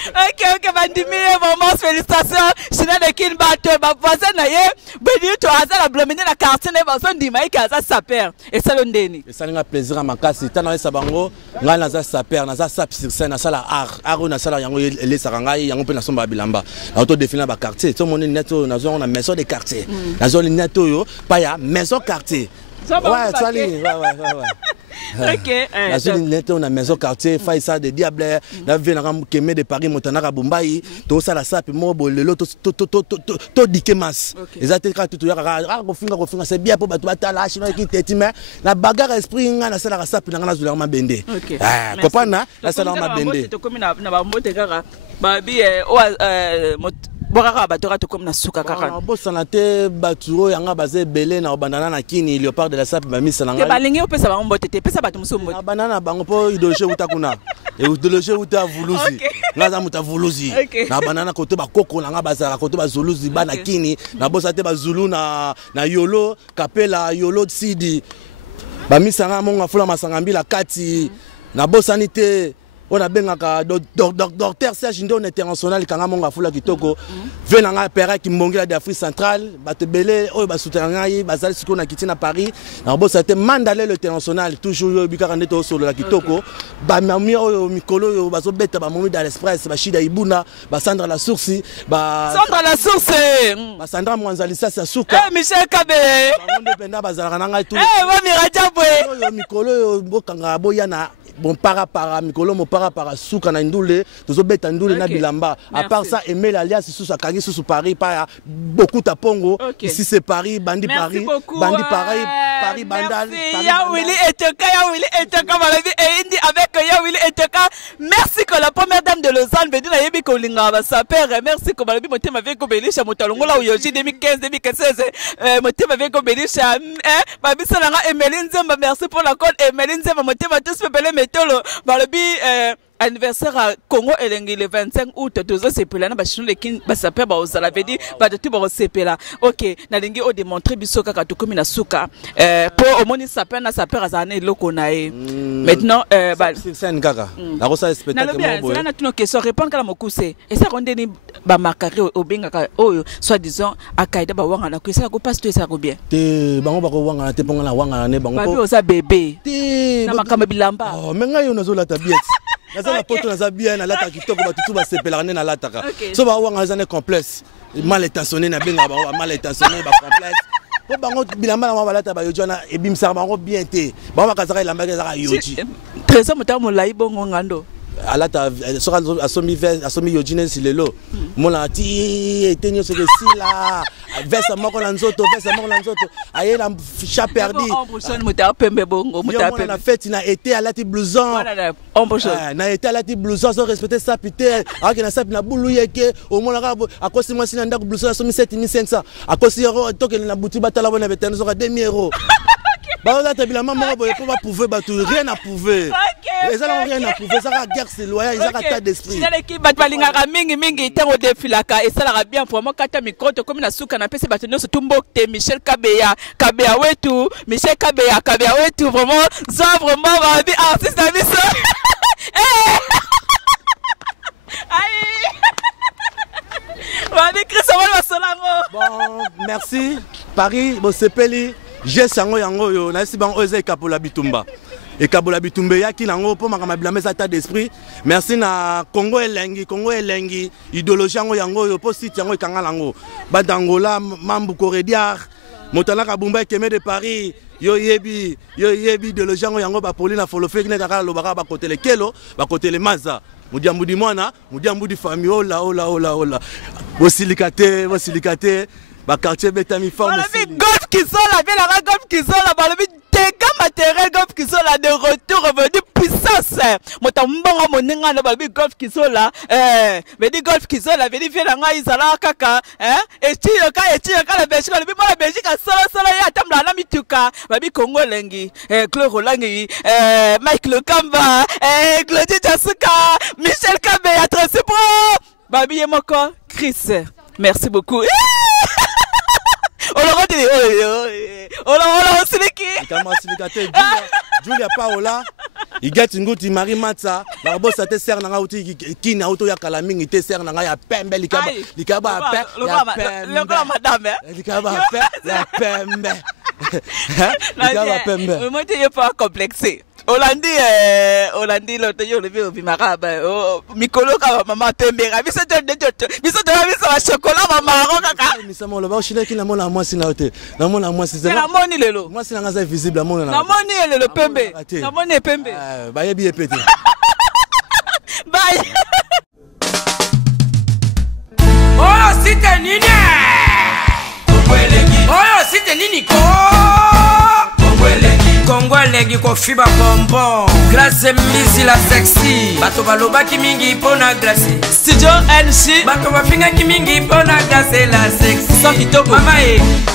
Ok, bandimi, vraiment, félicitations. China de Kin Bato, ma voisine, Béni, tu as la blomine, la quartier, ma voisine, Dimaï, qui a sa père. Et ça, l'ondeni. Et ça, n'a plaisir à ma casse. Tant dans les sabango, n'a pas sa père, n'a pas sa père, n'a pas la art. Art, n'a pas la yango, les sarangai, yango, pe na somba bilamba. Auto défilé dans quartier. Tout le monde est netto, n'a pas maison de quartier. N'a pas netto, yo, pas ya maison quartier. Ouais, ça ouais. Ok. La zone netto, on a maison quartier, Faïsa de Diable, la ville de de Paris, Montanara Bombaï, tout ça la sape, mobo, le lot, tout dikemas. Les athlètes, tout c'est bien pour battre la chinois qui t'est mais la bagarre esprit, on a la sape, on a la zone bendé. Ah, comprends, la salle en bendé. Boraka batora to comme na suka kaka. Bosanate baturo yanga bazé belé na banana na kini Léopard de la SAP mami salanga. Ke balingi opesa ba mbotete pesa batu musombo. Na banana bango po idologie utakuna. E idologie uta vuluzi. Ngaza muta vuluzi. Na banana kote ba koko na nga bazala kote ba zuluzi ba na kini na bosate ba zulu na yolo kapela yolo sidi. Ba misanga monga fula masangambi la kati na bosanité. On a bien un docteur Serge Ndo international qui a mon afula kitoko vient na père qui mongi d'Afrique centrale bate belé o ba soutenanga yi bazali siko na kitina Paris na bo ça te mandalé l'international toujours bikara neto solo la kitoko ba mami o mikolo yo bazo beta ba momi dans l'express ba shida ibuna ba Sandra la source ba Sandra Mwanzali ça suka Michel Kabe ba penda bazala nanga tout ba miraja boy yo mikolo yo bokanga boya na bon para mikolo mo para suka na ndule tozo beta ndule na bilamba à part ça aimer l'alias sous sa kangi sous Paris pas beaucoup ta pongo ici c'est Paris bandi Paris bandi Paris bandal ya Willy Eteka malabi et indi avec ya Willy Eteka merci que la première dame de Lausanne veut dire yebi ko linga ba sa père merci que malabi motema avec ko belisha motalongo la uyoji 2015 2016 motema avec ko belisha babi salanga Emeline Nzemba merci pour la code Emeline Nzemba motema tous pepele metolo balobi anniversaire à Congo elengi le 25 août tozo sepela na bashinu lekin basape ba ozala vedi ba to ba sepela OK na lingi o démontrer biso kaka to komi na suka pour omoni sape na sape azana eloko na e maintenant c'est un gaga la rosa spectacle mo boy na tuno question répondre kala mokuse et ça rondeni ba marquer obenga ka oyo soit disant akaida ba wanga na ko ça ko passe tout ça ko bien te bango ba ko wanga na te ponga na wanga na ne bango ko oza bébé na makamba bilamba oh menga yo nazo la tabiette naza na poto naza bien na lata kitoko batutu ba sepela na lataka so ba wanga zane complexe mal intentionné na benga ba mal intentionné ba complexe po bango bilamba na ba lata ba yoji na ebimsa bango bien te ba makazaka ilamba ka yoji trésor mutamo lai bongo ngando alata asomi yojine silelo mona ti etenyo se si la vesa moko na nzoto aye na chat perdu mutapembe bongo mutapembe na fête na été alati blouson na été alati blouson sans respecter ça pité aki na sapi na bulu yeke au mona ka akosi mwasi na ndako blouson asomi 7500 akosi ro tokele na butu batala bona betano so ka 2000 euros bah là t'as vu la maman boy pour pas prouver bah tout rien à prouver ils ont rien à prouver ça la guerre c'est loyal ils ont un tas d'esprit c'est l'équipe bat balingaka mingi tango défilaka et ça la bien pour moi kata micro to comme na suka na pese bato nyonso tumbokte Michel Kabeya wetu Michel Kabeya wetu vraiment ça vraiment va bien artiste à biso bon merci Paris bon sepeli j'ai sango yango yo na siban oze kapola bitumba et kapola bitumbe yaki nango po makama bilamba sa ta d'esprit merci na Congo elengi idéologie yango yo po site yango ikanga lango badangola mambu corediar motala kabumba keme de Paris yo yebi idéologie yango ba polina folofe ne kaka lo baka ba côté le kelo ba côté le maza mudiambudi mwana mudiambudi famille ola bosilikate ba quartier betami forme golf qui sont la golf qui sont la Tega matériel Golf Kisola de retour revenu puissance. Mota mbongo moninga na balbi Golf Kisola. Vedi Golf Kisola vedi fela nga izala kaka. Eti yoka la Belgique le bimo la Belgique solo ya tamla na mituka. Babi Congo lengi. Claude Rolangi. Mike Lokamba. Claude Jasuka. Michel Kabe à Tracy Pro. Babi Yemoko. Chris. Merci beaucoup. Julia Paola, il get une goutte, Marie Matza, la bosse a été serre dans l'outil qui n'a auto ya calaming, il était serre dans la pembe, l'icaba à paix, moi, tu n'es pas complexé. Hollandi l'autre jour le vieux bimara mikolo ka maman tembera biso chocolat maman kaka ni ça mon le ba chile ki na mona moi si na hote na mona moi si c'est la moni lelo moi si na ngaza visible la mona na moni le pembe na moni pembe ba yebi epete bye oh c'était nini oh c'était nini ko Kongolegi ko fiba bonbon Grâce misi la sexy Bato baloba ki mingi pona grâce Studio NC Bato bafinga ki mingi pona grâce la sexy Sans kitoko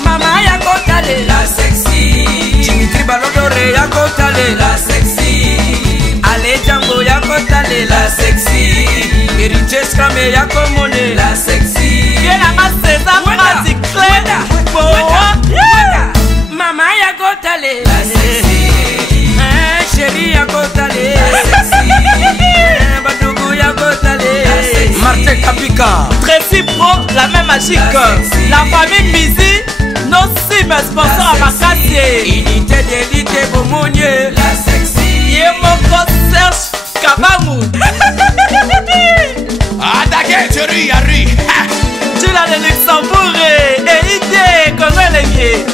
Mama ya kotale la sexy Dimitri Balodore ya kotale la sexy Ale Django ya kotale la sexy Erite Scramé ya komone la sexy Viena César Pratique Claire Mama ya kotale la sexy Chérie ya kotale la sexy Badougou ya kotale la sexy Martin Kapika Tracy Pro, la même magique la famille Mizi, nos sim sponsors à Makassi Unité d'élite Bomonier la sexy Yemoko Serge Kabamou Attaquez, Thierry Harry. Tu l'as de Luxembourg et idée, comment elle est